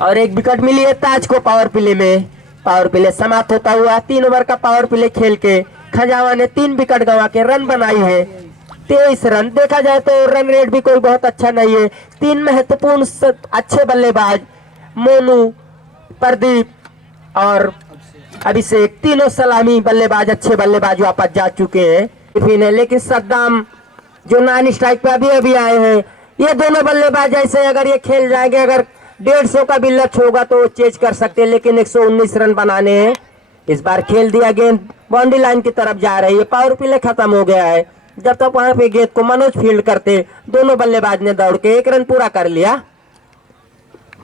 और 1 विकेट मिली है ताज को पावर प्ले में। पावर प्ले समाप्त होता हुआ 3 ओवर का पावर प्ले खेल के खजावा ने 3 विकेट गंवा के रन बनाई है 23 रन। देखा जाए तो रन रेट भी कोई बहुत अच्छा नहीं है। 3 महत्वपूर्ण अच्छे बल्लेबाज मोनू, प्रदीप और अभिषेक, तीनों सलामी बल्लेबाज अच्छे बल्लेबाज वापस जा चुके हैं। लेकिन सद्दाम जो नॉन स्ट्राइक पे अभी आए हैं, ये दोनों बल्लेबाज ऐसे अगर ये खेल जाएंगे, अगर 150 का भी लक्ष्य होगा तो चेज कर सकते हैं, लेकिन 119 रन बनाने हैं। इस बार खेल दिया, गेंद बाउंड्री लाइन की तरफ जा रही है, पावर प्ले खत्म हो गया है। जब तक वहां पे गेंद को मनोज फील्ड करते, दोनों बल्लेबाज ने दौड़ के 1 रन पूरा कर लिया।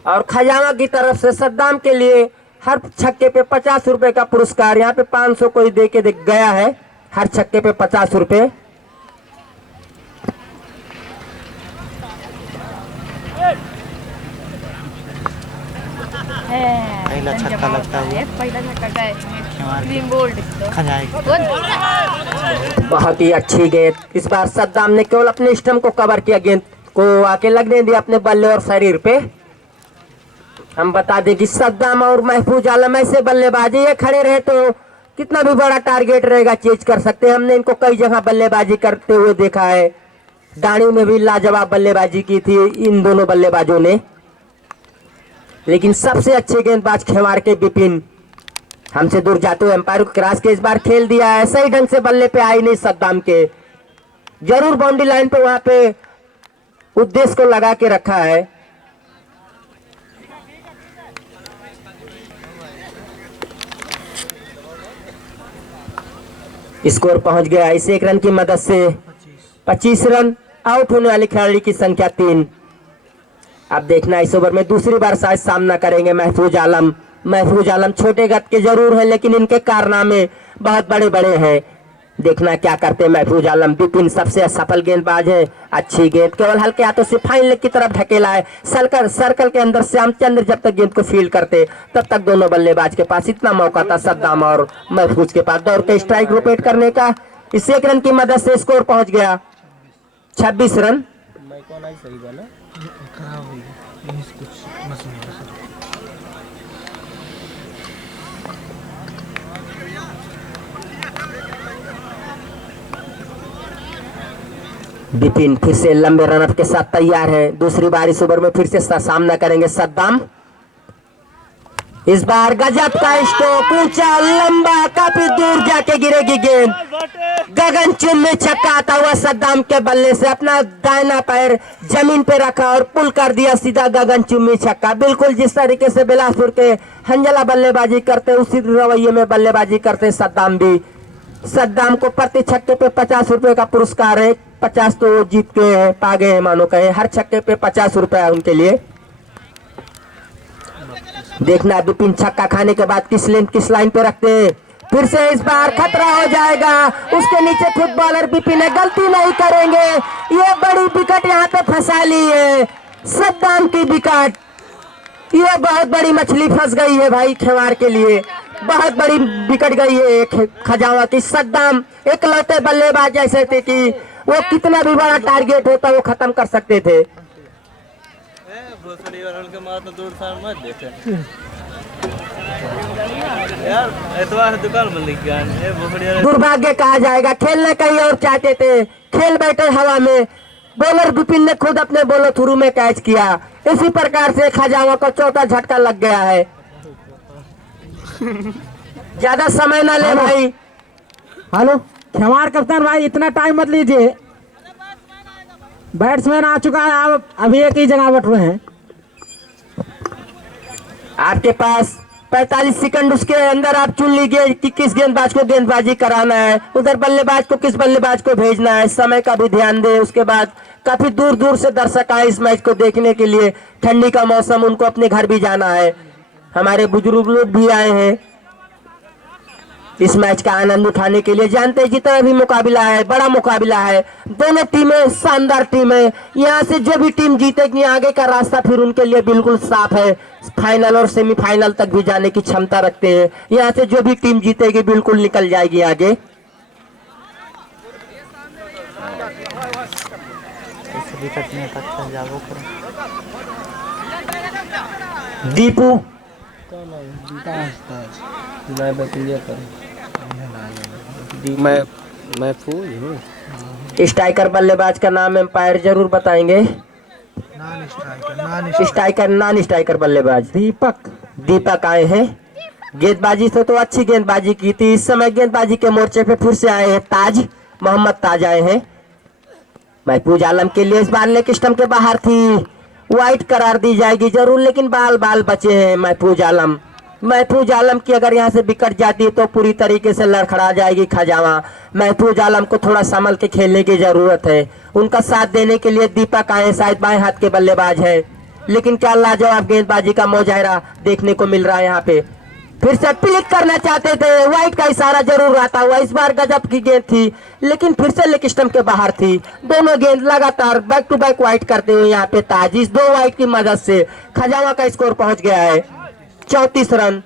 और खजाना की तरफ से सद्दाम के लिए हर छक्के पे 50 रुपए का पुरस्कार, यहाँ पे 500 कोई दे के गया है, हर छक्के पे 50 रुपए। पहला छक्का लगता है, पहिला छक्का काय ग्रीन बोल्ड बहुत ही अच्छी गेंद। इस बार सद्दाम ने केवल अपने स्टंप को कवर किया, गेंद को आके लगने दिया अपने बल्ले और शरीर पे। हम बता दें कि सद्दाम और महफूज आलम ऐसे बल्लेबाजी, ये खड़े रहे तो कितना भी बड़ा टारगेट रहेगा चेज कर सकते हैं। हमने इनको कई जगह बल्लेबाजी करते हुए देखा है, दानी में भी लाजवाब बल्लेबाजी की थी इन दोनों बल्लेबाजों ने। लेकिन सबसे अच्छे गेंदबाज खेवाड़ के विपिन हमसे दूर जाते हुए एम्पायर को क्रॉस के इस बार खेल दिया है, सही ढंग से बल्ले पे आई नहीं सद्दाम के, जरूर बाउंड्री लाइन पे वहां पे उद्देश्य को लगा के रखा है। स्कोर पहुंच गया इस 1 रन की मदद से 25 रन। आउट होने वाले खिलाड़ी की संख्या 3। अब देखना इस ओवर में दूसरी बार शायद सामना करेंगे महफूज आलम। महफूज आलम छोटे गत के जरूर हैं, लेकिन इनके कारनामे बहुत बड़े बड़े हैं। देखना क्या करते हैं महफूज आलम। विपिन सबसे सफल गेंदबाज है। अच्छी गेंद केवल हल्के हाथों से फाइन लेग की तरफ ढकेला है। सर्कल के अंदर श्यामचंद्र जब तक गेंद को फील्ड करते तब तक दोनों बल्लेबाज के पास इतना मौका था सद्दाम और महफूज के पास दौड़ के स्ट्राइक रोटेट करने का। इस एक रन की मदद से स्कोर पहुंच गया 26 रन। सही बना खराब हुई है कुछ मशीन है। विपिन फिर से लंबे रनअप के साथ तैयार है। दूसरी बार इस ओवर में फिर से सामना करेंगे सद्दाम। इस बार गजब का स्ट्रोक, ऊंचा लंबा काफी दूर जाके गिरेगी गेंद। गगनचुंबी में छक्का आता हुआ सद्दाम के बल्ले से अपना दाहिना पैर जमीन पे रखा और पुल कर दिया सीधा गगनचुंबी छक्का। बिल्कुल जिस तरीके से बिलासपुर के हंजला बल्लेबाजी करते उसी रवैये में बल्लेबाजी करते सद्दाम भी। सद्दाम को प्रति छक्के पे 50 रुपए का पुरस्कार है। 50 तो वो जीत के पा गए हैं मानो कहे। हर छक्के पे 50 रुपए है उनके लिए। देखना विपिन छक्का खाने के बाद किस लाइन पे रखते हैं। फिर से इस बार खतरा हो जाएगा। उसके नीचे खुद बॉलर विपिन है, गलती नहीं करेंगे। ये बड़ी विकेट यहाँ पे फंसा ली है सद्दाम की विकेट। ये बहुत बड़ी मछली फंस गई है भाई खेवाड़ के लिए। बहुत बड़ी विकेट गई है एक खजावा की। सद्दाम इकलौते बल्लेबाज ऐसे थे कि वो कितना भी बड़ा टारगेट होता वो खत्म कर सकते थे। दुर्भाग्य कहा जाएगा, खेलना कहीं और चाहते थे, खेल बैठे हवा में। बॉलर विपिन ने खुद अपने बॉलर थ्रू में कैच किया। इसी प्रकार से खजावा को चौथा झटका लग गया है। ज्यादा समय ना ले भाई। हेलो खेवाड़ कप्तान भाई, इतना टाइम मत लीजिए। बैट्समैन आ चुका है, आप अभी एक ही जगह बैठ रहे हैं। आपके पास 45 सेकंड, उसके अंदर आप चुन लीजिए कि किस गेंदबाज को गेंदबाजी कराना है। उधर बल्लेबाज को किस बल्लेबाज को भेजना है। समय का भी ध्यान दे। उसके बाद काफी दूर दूर से दर्शक आए इस मैच को देखने के लिए। ठंडी का मौसम, उनको अपने घर भी जाना है। हमारे बुजुर्ग लोग भी आए हैं इस मैच का आनंद उठाने के लिए। जानते हैं जितना भी मुकाबला है बड़ा मुकाबला है। दोनों टीमें शानदार टीम है। यहाँ से जो भी टीम जीतेगी आगे का रास्ता फिर उनके लिए बिल्कुल साफ है। फाइनल और सेमीफाइनल तक भी जाने की क्षमता रखते हैं। यहाँ से जो भी टीम जीतेगी बिल्कुल निकल जाएगी आगे। दीपू महफूज हूँ। स्ट्राइकर बल्लेबाज का नाम एम्पायर जरूर बताएंगे। नॉन स्ट्राइकर बल्लेबाज दीपक आए हैं। गेंदबाजी से तो अच्छी गेंदबाजी की थी। इस समय गेंदबाजी के मोर्चे पे फिर से आए हैं मोहम्मद ताज आए हैं। महफूज आलम के लिए इस बार लेग स्टंप के बाहर थी, वाइट करार दी जाएगी जरूर, लेकिन बाल बचे हैं महफूज आलम की अगर यहाँ से विकेट जाती है तो पूरी तरीके से लड़खड़ा जाएगी खजावा। महफूज आलम को थोड़ा संभल के खेलने की जरूरत है। उनका साथ देने के लिए दीपक आए, शायद बाएं हाथ के बल्लेबाज है, लेकिन क्या लाजवाब गेंदबाजी का मुजाहिरा देखने को मिल रहा है यहाँ पे। फिर से क्लिक करना चाहते थे, वाइट का इशारा जरूर आता हुआ। इस बार गजब की गेंद थी, लेकिन फिर से लेग स्टंप के बाहर थी। दोनों गेंद लगातार बैक टू बैक वाइट करते हुए यहाँ पे ताज। इस 2 वाइट की मदद से खजावा का स्कोर पहुंच गया है 34 रन।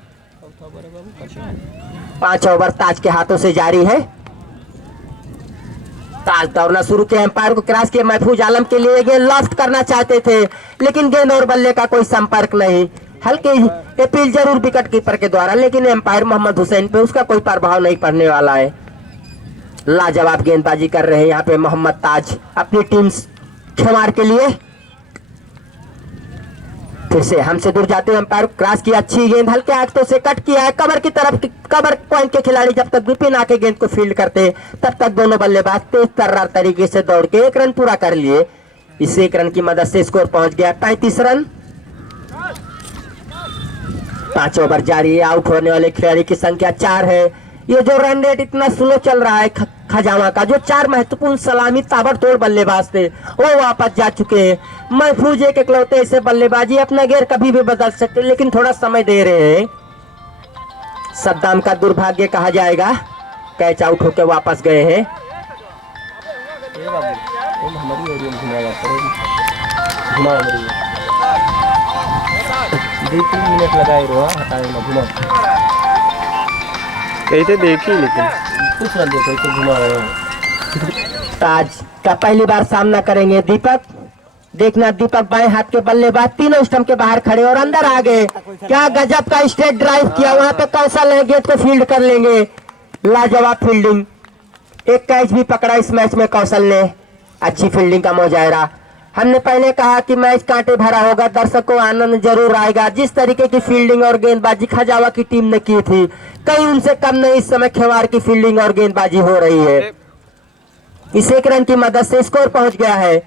5 ओवर ताज के हाथों से जारी है। ताज दौड़ना शुरू किया, एम्पायर को क्रॉस किया। महफूज आलम के लिए गेंद लॉफ्ट करना चाहते थे, लेकिन गेंद और बल्ले का कोई संपर्क नहीं। हल्की अपील जरूर विकेट कीपर के द्वारा, लेकिन एम्पायर मोहम्मद हुसैन पे उसका कोई प्रभाव नहीं पड़ने वाला है। लाजवाब गेंदबाजी कर रहे हैं यहाँ पे मोहम्मद ताज अपनी टीम खेवाड़ के लिए। फिर से हमसे दूर जाते हुए एम्पायर क्रॉस किया, अच्छी गेंद हल्के हाथों से कट किया है कवर की तरफ। कवर पॉइंट के खिलाड़ी जब तक विपिन आके गेंद को फील्ड करते तब तक दोनों बल्लेबाज तेज तर्रार तरीके से दौड़ के 1 रन पूरा कर लिए। इस 1 रन की मदद से स्कोर पहुंच गया 35 रन। 5 ओवर जारी है। आउट होने वाले खिलाड़ी की संख्या 4 है। ये जो रन रेट इतना स्लो चल रहा है खजामा का, जो 4 महत्वपूर्ण सलामी ताबड़तोड़ बल्लेबाज थे वो वापस जा चुके हैं। महफूज एक इकलौते ऐसे बल्लेबाजी अपना गेर कभी भी बदल सकते, लेकिन थोड़ा समय दे रहे हैं। सद्दाम का दुर्भाग्य कहा जाएगा, कैच आउट होकर वापस गए हैं। ये बाबू तुम हमारी ओरियन घुमाया करो, घुमा हमारी 2-3 मिनट लगाए रहो, हटाए ना, घुमा कहीं तो देखी लेकिन कुछ ना देखो, तो घुमा रहे हो। ताज का पहली बार सामना करेंगे दीपक। देखना दीपक बाएं हाथ के बल्लेबाज तीनों स्टंप के बाहर खड़े और अंदर आ गए। क्या गजब का स्ट्रेट ड्राइव किया, वहां पे कौशल है, गेंद को फील्ड कर लेंगे। लाजवाब फील्डिंग, एक कैच भी पकड़ा इस मैच में कौशल ने, अच्छी फील्डिंग का मुजाहरा। हमने पहले कहा कि मैच कांटे भरा होगा, दर्शकों को आनंद जरूर आएगा। जिस तरीके की फील्डिंग और गेंदबाजी खजावा की टीम ने की थी, कहीं उनसे कम नहीं इस समय खेवाड़ की फील्डिंग और गेंदबाजी हो रही है। इस 1 रन की मदद से स्कोर पहुंच गया है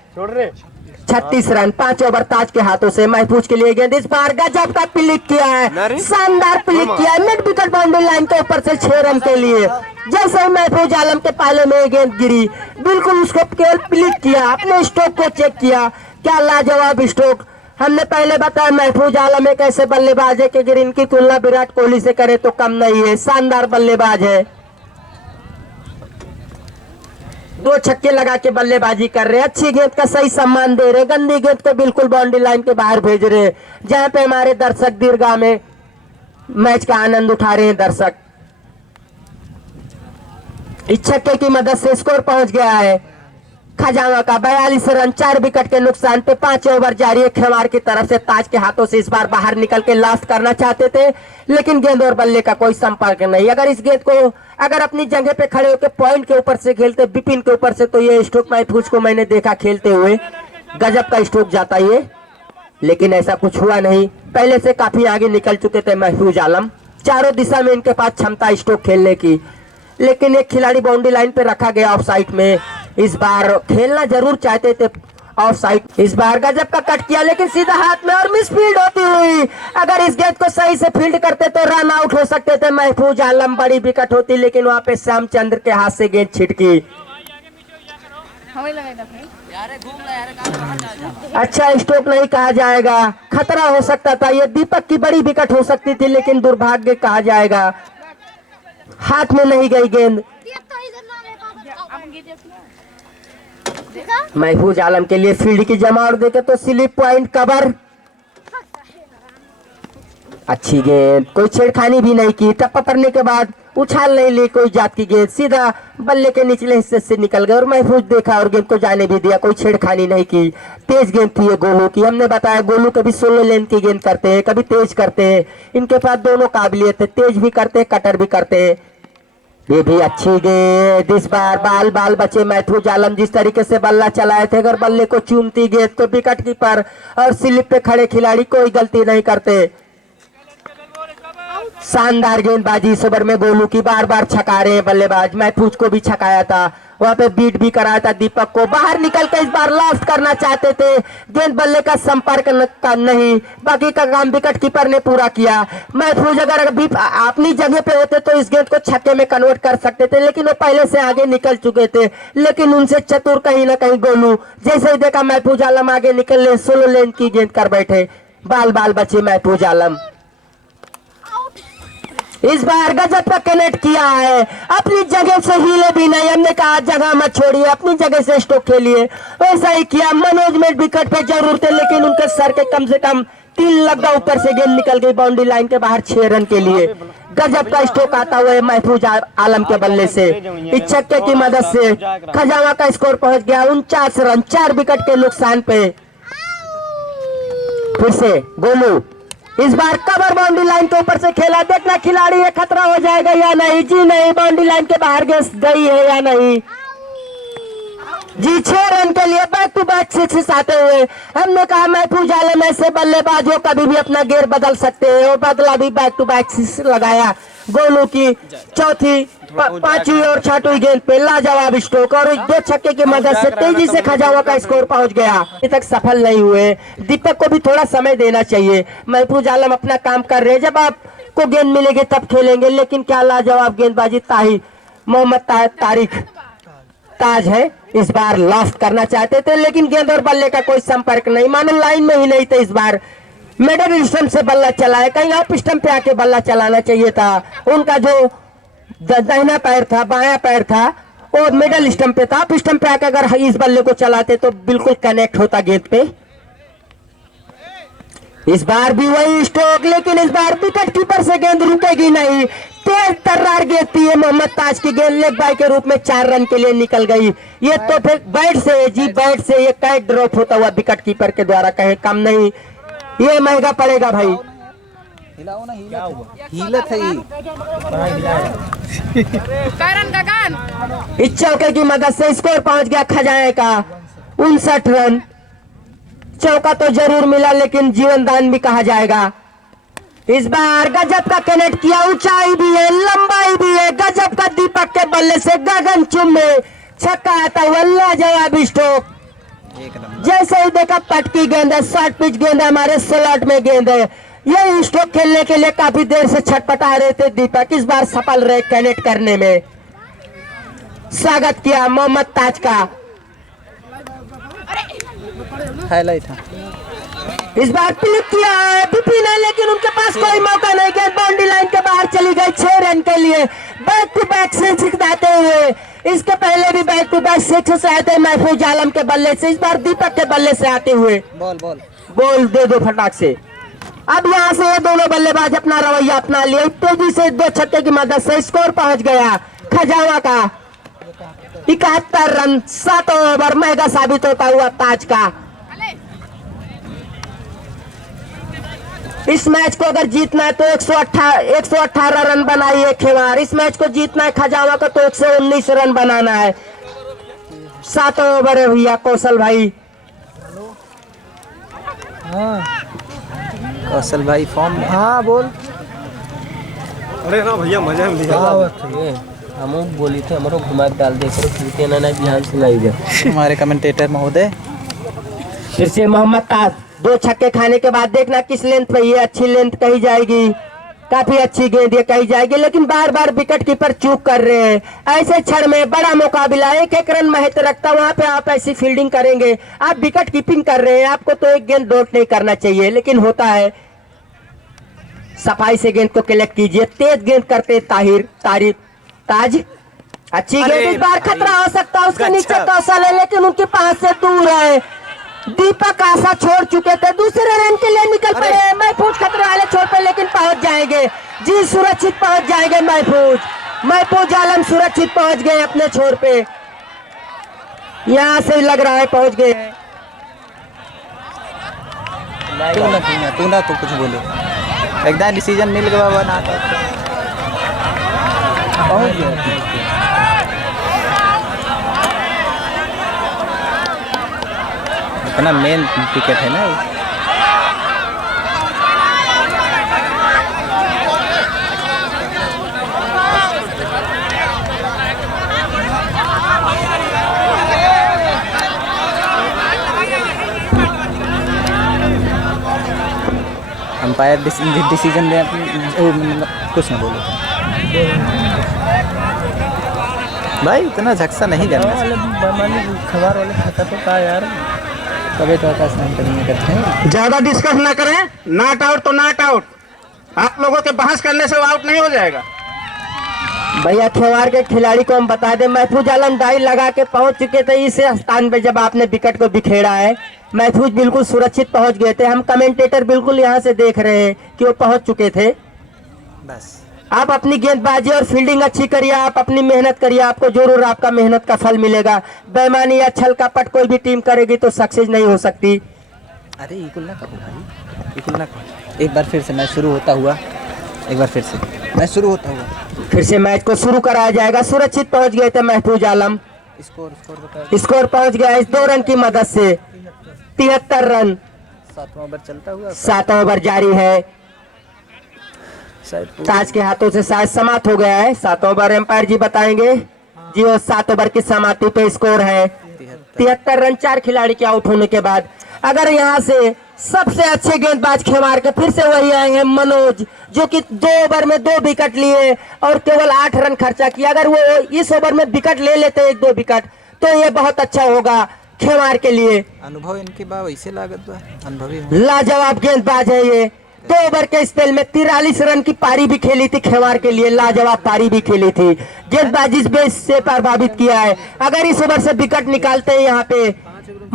36 रन। 5 ओवर ताज के हाथों से महफूज के लिए गेंद, इस बार गजब का पिलिक किया है, शानदार पिलिक किया है, मिड विकेट बाउंड्री लाइन के ऊपर से 6 रन के लिए। जैसे ही महफूज आलम के पाले में गेंद गिरी, बिल्कुल उसको केवल पिलिक किया, अपने स्ट्रोक को चेक किया। क्या लाजवाब स्ट्रोक। हमने पहले बताया महफूज आलम एक ऐसे बल्लेबाज है कि अगर इनकी तुलना विराट कोहली से करे तो कम नहीं है, शानदार बल्लेबाज है। 2 छक्के लगा के बल्लेबाजी कर रहे हैं, अच्छी गेंद का सही सम्मान दे रहे, गंदी गेंद को बिल्कुल बाउंड्री लाइन के बाहर भेज रहे, जहां पे हमारे दर्शक दीर्घा में मैच का आनंद उठा रहे हैं। दर्शक इस छक्के की मदद से स्कोर पहुंच गया है खजामा का 42 रन, 4 विकेट के नुकसान पे। 5 ओवर जारी है खेवाड़ की तरफ से। ताज के हाथों से इस बार बाहर निकल के लास्ट करना चाहते थे, लेकिन गेंद और बल्ले का कोई संपर्क नहीं। अगर इस गेंद को अगर अपनी जगह पे खड़े होकर पॉइंट के ऊपर से खेलते, विपिन के ऊपर से, तो ये स्ट्रोक महफूज को मैंने देखा खेलते हुए, गजब का स्ट्रोक जाता ये, लेकिन ऐसा कुछ हुआ नहीं। पहले से काफी आगे निकल चुके थे महफूज आलम, चारों दिशा में इनके पास क्षमता स्ट्रोक खेलने की, लेकिन एक खिलाड़ी बाउंड्री लाइन पे रखा गया ऑफ साइड में। इस बार खेलना जरूर चाहते थे ऑफ साइड, इस बार गजब का कट किया, लेकिन सीधा हाथ में और मिस फील्ड होती हुई। अगर इस गेंद को सही से फील्ड करते तो रन आउट हो सकते थे महफूज आलम, बड़ी विकेट होती, लेकिन वहां पे श्यामचंद्र के हाथ से गेंद छिटकी। अच्छा स्ट्रोक नहीं कहा जाएगा, खतरा हो सकता था, ये दीपक की बड़ी विकेट हो सकती थी, लेकिन दुर्भाग्य कहा जाएगा। हाथ में नहीं गई गेंद। महफूज आलम के लिए फील्ड की जमावट देखे तो स्लिप पॉइंट कवर, अच्छी गेंद, कोई छेड़खानी भी नहीं की, टप्पा पड़ने के बाद उछाल नहीं ली कोई जात की गेंद, सीधा बल्ले के निचले हिस्से से निकल गए और महफूज देखा और गेंद को जाने भी दिया, कोई छेड़खानी नहीं की। तेज गेंद थी ये गोलू की, हमने बताया गोलू कभी 16 लेंथ की गेंद करते हैं, कभी तेज करते हैं, इनके पास दोनों काबिलियत है, तेज भी करते हैं, कटर भी करते हैं। ये भी अच्छी गेंद, इस बार बाल बाल बचे महफूज आलम, जिस तरीके से बल्ला चलाए थे, अगर बल्ले को चूमती गेंद तो विकेट कीपर और स्लिप पे खड़े खिलाड़ी कोई गलती नहीं करते। शानदार गेंदबाजी इस ओवर में गोलू की, बार बार छका रहे हैं बल्लेबाज। महफूज को भी छकाया था, वहां पे बीट भी कराया था दीपक को, बाहर निकल के इस बार लास्ट करना चाहते थे, गेंद बल्ले का संपर्क नहीं, बाकी का काम विकेट कीपर ने पूरा किया। महफूज अगर अपनी जगह पे होते तो इस गेंद को छक्के में कन्वर्ट कर सकते थे, लेकिन वो पहले से आगे निकल चुके थे, लेकिन उनसे चतुर कहीं ना कहीं गोलू। जैसे ही देखा महफूज आलम आगे निकलने, 16 लेंथ की गेंद कर बैठे, बाल बाल बचे महफूज आलम। इस बार गजब का कनेक्ट किया है, अपनी जगह से हिले भी नहीं, हमने कहा जगह मत छोड़िए, अपनी जगह से स्ट्रोक खेलिए, वैसा ही किया। मैनेजमेंट विकेट पे जरूर थे, लेकिन उनके सर के कम से कम 3 लग्गा ऊपर से गेंद निकल गई बाउंड्री लाइन के बाहर 6 रन के लिए। गजब का स्ट्रोक आता हुआ महफूज आलम के बल्ले से, इस छक्के की मदद से खजावा का स्कोर पहुंच गया 49 रन, 4 विकेट के नुकसान पे। फिर से गोलू, इस बार कवर बाउंड्री लाइन के ऊपर से खेला, देखना खिलाड़ी ये खतरा हो जाएगा या नहीं। जी नहीं, बाउंड्री लाइन के बाहर गई है या नहीं जी। 6 रन के लिए बैक टू बैक 6 आते हुए, हमने कहा महफूज आलम ऐसे बल्लेबाज हो कभी भी अपना गेयर बदल सकते हैं, और बदला भी, बैक टू बैक 6 लगाया गोलू की। चौथी, पांचवी और छठवीं गेंद पे लाजवाब स्ट्रोक और 2 छक्के की मदद से तेजी से खजावा का स्कोर पहुंच गया। अभी तक सफल नहीं हुए, दीपक को भी थोड़ा समय देना चाहिए। महफूज आलम अपना काम कर रहे हैं, जब आपको गेंद मिलेगी तब खेलेंगे, लेकिन क्या लाजवाब गेंदबाजी। मोहम्मद तारिक ताज है, इस बार लॉस्ट करना चाहते थे लेकिन गेंद और बल्ले का कोई संपर्क नहीं, मानो लाइन में ही नहीं थे। इस बार मिडिल स्टंप से बल्ला चलाया, कहीं ऑफ स्टंप पे आके बल्ला चलाना चाहिए था। उनका जो दाहिना पैर था, बायां पैर था, वो मिडिल स्टंप पे था। ऑफ स्टंप पे आके अगर इस बल्ले को चलाते तो बिल्कुल कनेक्ट होता गेंद पे। इस बार भी वही स्ट्रोक, लेकिन इस बार विकेट कीपर से गेंद रुकेगी नहीं। तेज तर्रार गेंद थी ये मोहम्मद ताज की गेंद, लेग बाय के रूप में 4 रन के लिए निकल गई। ये तो फिर बैट से जी, बैट से ये कैच ड्रॉप होता हुआ विकेट कीपर के द्वारा, कहे कम नहीं, ये महंगा पड़ेगा भाई। हिलाओ ना, हिलत है ये। करण गगन इस चौके की मदद से स्कोर पहुंच गया खजाने का 59 रन। चौका तो जरूर मिला लेकिन जीवन दान भी कहा जाएगा। इस बार गजब का कनेक्ट किया, ऊंचाई भी है, लंबाई भी है, गजब का दीपक के बल्ले से गगन चुम्मे छक्का आता हुआ लाजवाब स्ट्रोक। जैसे ही देखा पटकी गेंद है, शॉर्ट पिच गेंद है, हमारे स्लॉट में गेंद है। ये स्ट्रोक खेलने के लिए काफी देर से छटपटा रहे थे दीपक, इस बार सफल रहे कनेक्ट करने में। स्वागत किया मोहम्मद ताज का। हाईलाइट है। इस बार क्लिक किया है विपिन है, लेकिन उनके पास कोई मौका नहीं, गेंद बाउंड्री लाइन के बाहर चली गई 6 रन के लिए। बैक टू बैक से जिताते हुए, इसके पहले भी बैक टू बैक 6 से आए थे महफूज आलम के बल्ले से, इस बार दीपक के बल्ले से आते हुए। बॉल दे दो फटाक से। अब यहाँ से ये दोनों बल्लेबाज अपना रवैया अपना लिए, तेजी से 2 छक्के की मदद से स्कोर पहुंच गया खजावा का 71 रन। 7 ओवर महंगा साबित होता हुआ ताज का। इस मैच को अगर जीतना है तो 118 रन बनाइए खेवार। इस मैच को जीतना है खजावा का तो 119 रन बनाना है। 7 ओवर है भैया कौशल भाई। कौशल भाई फॉर्म में। हाँ बोल। अरे ना भैया मजा में दिया। हम बोली थे हमारो घुमा के डाल दे करो, क्योंकि ना ध्यान से नहीं गया हमारे कमेंटेटर महोदय। फिर से मोहम्मद ताज 2 छक्के खाने के बाद देखना किस लेंथ पे ये अच्छी लेंथ कही जाएगी। काफी अच्छी गेंद ये कही जाएगी, लेकिन बार बार विकेट कीपर चूक कर रहे हैं। ऐसे क्षण में बड़ा मुकाबला, 1-1 रन महत्व रखता, वहां पे आप ऐसी फील्डिंग करेंगे, आप विकेट कीपिंग कर रहे हैं, आपको तो एक गेंद डॉट नहीं करना चाहिए, लेकिन होता है। सफाई से गेंद को कलेक्ट कीजिए, तेज गेंद करते ताज। अच्छी गेंद, इस बार खतरा हो सकता है, उसके नीचे कौशल है लेकिन उनके पास से दूर है। दीपक आशा छोड़ चुके थे, दूसरे रन के लिए निकल पड़े। महफूज खतरे वाले छोर पे लेकिन पहुंच जाएंगे जी, सुरक्षित पहुंच जाएंगे महफूज आलम सुरक्षित पहुंच गए अपने छोर पे। यहां से लग रहा है पहुंच गए। तू ना तो कुछ बोले, एकदम डिसीजन मिल गया बना पहुंच गया। इतना मेन टिकट है ना। अंपायर डिसीजन दे, कुछ ना बोलो भाई, इतना झक्सा नहीं करना। खबर वाले खाता तो का यार, कभी तो आकाश नहीं करते हैं। ज्यादा डिस्कस ना करें, नॉट आउट तो नॉट आउट। आप लोगों के बहस करने से वो आउट नहीं हो जाएगा। भैया खेवार के खिलाड़ी को हम बता दें, महफूज आलम डाई लगा के पहुंच चुके थे इस स्थान पे जब आपने विकेट को बिखेरा है। महफूज बिल्कुल सुरक्षित पहुंच गए थे, हम कमेंटेटर बिल्कुल यहां से देख रहे हैं कि वो पहुंच चुके थे। बस आप अपनी गेंदबाजी और फील्डिंग अच्छी करिए, आप अपनी मेहनत करिए, आपको जरूर आपका मेहनत का फल मिलेगा। बेईमानी या छल कपट कोई भी टीम करेगी तो सक्सेस नहीं हो सकती। अरे इकुल ना कहो भाई, इकुल ना कहो। एक बार फिर से मैच शुरू होता हुआ, एक बार फिर से मैच शुरू होता हुआ, फिर से मैच को शुरू कराया जाएगा। सुरक्षित पहुंच गए थे महफूज आलम। स्कोर पहुंच गया इस 2 रन की मदद से 73 रन। 7वां ओवर चलता हुआ, 7 ओवर जारी है। ताज के हाथों से शायद समाप्त हो गया है 7 ओवर। एम्पायर जी बताएंगे जी, वो 7 ओवर की समाप्ति पे स्कोर है 73 रन 4 खिलाड़ी के आउट होने के बाद। अगर यहाँ से सबसे अच्छे गेंदबाज खेवार के फिर से वही आए हैं मनोज, जो कि 2 ओवर में 2 विकेट लिए और केवल 8 रन खर्चा किया। अगर वो इस ओवर में विकेट ले लेते 1-2 विकेट तो ये बहुत अच्छा होगा खेमार के लिए। अनुभव इनके बा वैसे लागत बा अनुभवी हो। लाजवाब गेंदबाज है ये। 2 ओवर के स्पेल में 43 रन की पारी भी खेली थी खेमार के लिए, लाजवाब पारी भी खेली थी। गेंदबाजी इस बेस से प्रभावित किया है। अगर इस ओवर से विकेट निकालते हैं यहाँ पे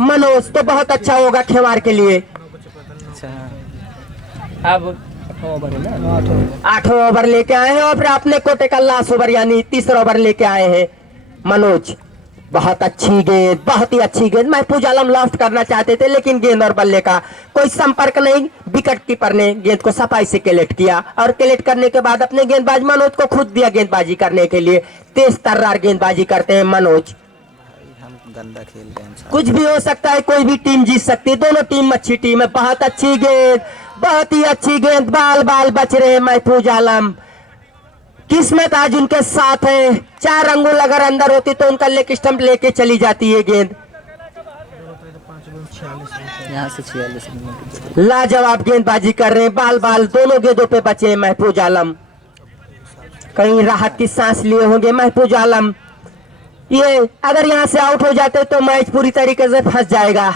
मनोज तो बहुत अच्छा होगा खेमार के लिए। अच्छा अब 8 ओवर है ना, 8 ओवर लेके आए हैं और फिर अपने कोटे का लास्ट ओवर यानी तीसरा ओवर लेके आए हैं मनोज। बहुत अच्छी गेंद, बहुत ही अच्छी गेंद। महफूज आलम लॉफ्ट करना चाहते थे लेकिन गेंद और बल्ले का कोई संपर्क नहीं। विकेट कीपर ने गेंद को सफाई से कलेक्ट किया और कलेक्ट करने के बाद अपने गेंदबाज मनोज को खुद दिया गेंदबाजी करने के लिए। तेज तर्रार गेंदबाजी करते हैं मनोज। हम गंदा खेल रहे हैं। कुछ भी हो सकता है, कोई भी टीम जीत सकती है। दोनों टीम अच्छी टीम है। बहुत अच्छी गेंद, बहुत ही अच्छी गेंद। बाल बाल बच रहे हैं महफूज आलम। किस्मत आज उनके साथ है। 4 अंगुल अगर अंदर होती तो उनका लेग स्टंप लेके चली जाती है गेंद। यहाँ से 46 रन। लाजवाब गेंदबाजी कर रहे हैं। बाल बाल दोनों गेंदों पे बचे हैं महफूज आलम। कहीं राहत की सांस लिए होंगे महफूज आलम। ये अगर यहाँ से आउट हो जाते तो मैच पूरी तरीके से फंस जाएगा।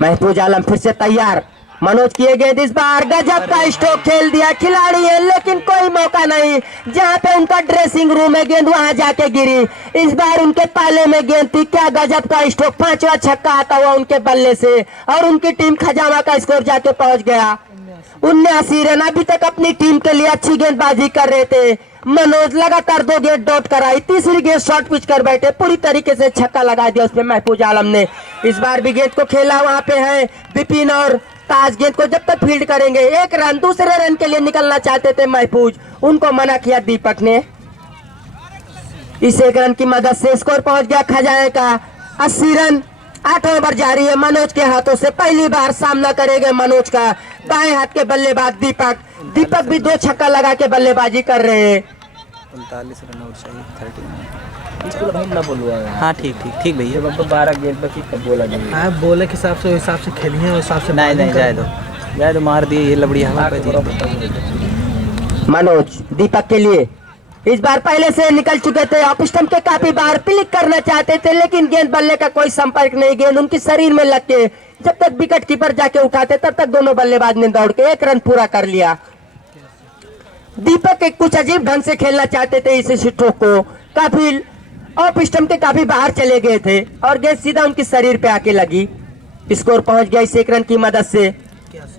महफूज आलम फिर से तैयार। मनोज किए गेंद, इस बार गजब का स्ट्रोक खेल दिया। खिलाड़ी है लेकिन कोई मौका नहीं। जहां पे उनका ड्रेसिंग रूम है गेंद वहां जाके गिरी। इस बार उनके पाले में गेंद थी। क्या गजब का स्ट्रोक, 5वां छक्का आता हुआ उनके बल्ले से और उनकी टीम खजामा का स्कोर जाके पहुंच गया 79 रन। अभी तक अपनी टीम के लिए अच्छी गेंदबाजी कर रहे थे मनोज। लगातार 2 गेंद डॉट कराई, तीसरी गेंद शॉर्ट पिच कर बैठे, पूरी तरीके से छक्का लगा दिया उसमें महफूज आलम ने। इस बार भी गेंद को खेला, वहां पे है विपिन और ताज। गेंद को जब तक फील्ड करेंगे 1 रन, दूसरे रन के लिए निकलना चाहते थे महफूज, उनको मना किया दीपक ने। इस 1 रन की मदद से स्कोर पहुंच गया खजाने का 80 रन। 8 ओवर जारी है मनोज के हाथों से। पहली बार सामना करेंगे मनोज का बाएं हाथ के बल्लेबाज दीपक। दीपक भी 2 छक्का लगा के बल्लेबाजी कर रहे हैं। 39 रन और चाहिए 30। इसको भाई ना बोलूँगा। हाँ ठीक ठीक ठीक भैया। जब अब तो 12 गेंद बची तब बोला नहीं। हाँ बोले के हिसाब से, उस हिसाब से खेलिए, उस हिसाब से नहीं नहीं जाए दो मार दिए ये लबड़ी हवा पे जी। मनोज दीपक के लिए इस बार पहले से निकल चुके थे। ऑफ स्टंप के काफी बार क्लिक करना चाहते थे लेकिन गेंद बल्ले का कोई संपर्क नहीं। गेंद उनके शरीर में लग के जब तक विकेट कीपर जाके उठाते तब तक दोनों बल्लेबाज ने दौड़ के 1 रन पूरा कर लिया। दीपक एक कुछ अजीब ढंग से खेलना चाहते थे इस स्ट्रोक को। काफी ऑफ स्टंप के काफी बाहर चले गए थे और गेंद सीधा उनके शरीर पे आके लगी। स्कोर पहुंच गया इस 1 रन की मदद से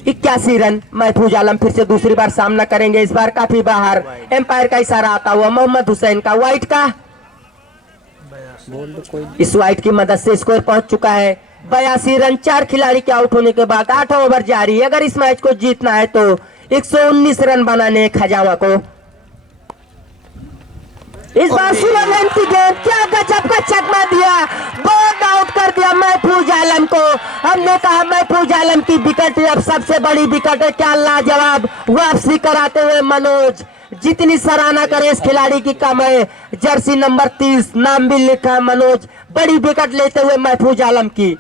81 रन। महफूज आलम फिर से दूसरी बार सामना करेंगे। इस बार काफी बाहर, एम्पायर का इशारा आता हुआ मोहम्मद हुसैन का वाइट का। इस वाइट की मदद से स्कोर पहुंच चुका है 82 रन। 4 खिलाड़ी के आउट होने के बाद 8 ओवर जारी। अगर इस मैच को जीतना है तो 119 रन बनाने खजामा को। इस बार सुलेमान की गेंद, क्या गजब का चकमा दिया, बोल्ड आउट कर दिया महफूज आलम को। हमने कहा महफूज आलम की विकेट अब सबसे बड़ी विकेट है। क्या लाजवाब वापसी कराते हुए मनोज। जितनी सराहना करे इस खिलाड़ी की कम है। जर्सी नंबर 30 नाम भी लिखा मनोज। बड़ी विकेट लेते हुए महफूज आलम की